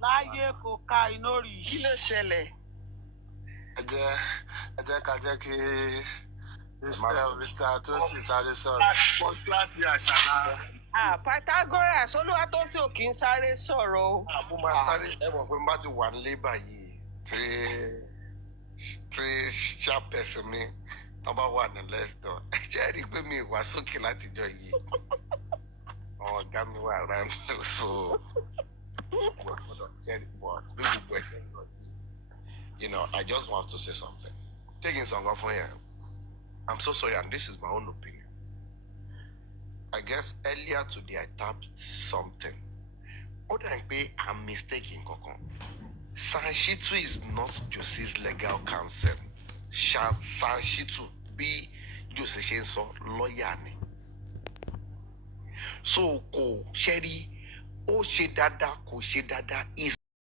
Láyé kò ka iná rí. Kí ló ṣẹlẹ̀? Ẹ jẹ́ ká jẹ́ kí Mr. Tosin sáré sọ̀rọ̀. First class ní àṣà. Pythagoras, Olúwatósìn ò kì í sáré sọ̀rọ̀ o. Mo máa sáré, ẹ mọ̀ pé má ti wà nílé báyìí tí chairperson mi tó bá wà ní lẹ́sítọ̀. Ẹ jẹ́ rí i pé mi wá sókè látijọ́ yìí. Àwọn ọ̀gá mi wà around, so I just want to say something. Taking some off here. I'm so sorry, and this is my own opinion. I guess earlier today I tapped something. I'm mistaken, Koko. SAN Shittu is not Jossy's legal counsel. SAN Shittu be Jossy Shenso lawyer. So, Sherry, O Shedada, Ko Shedada is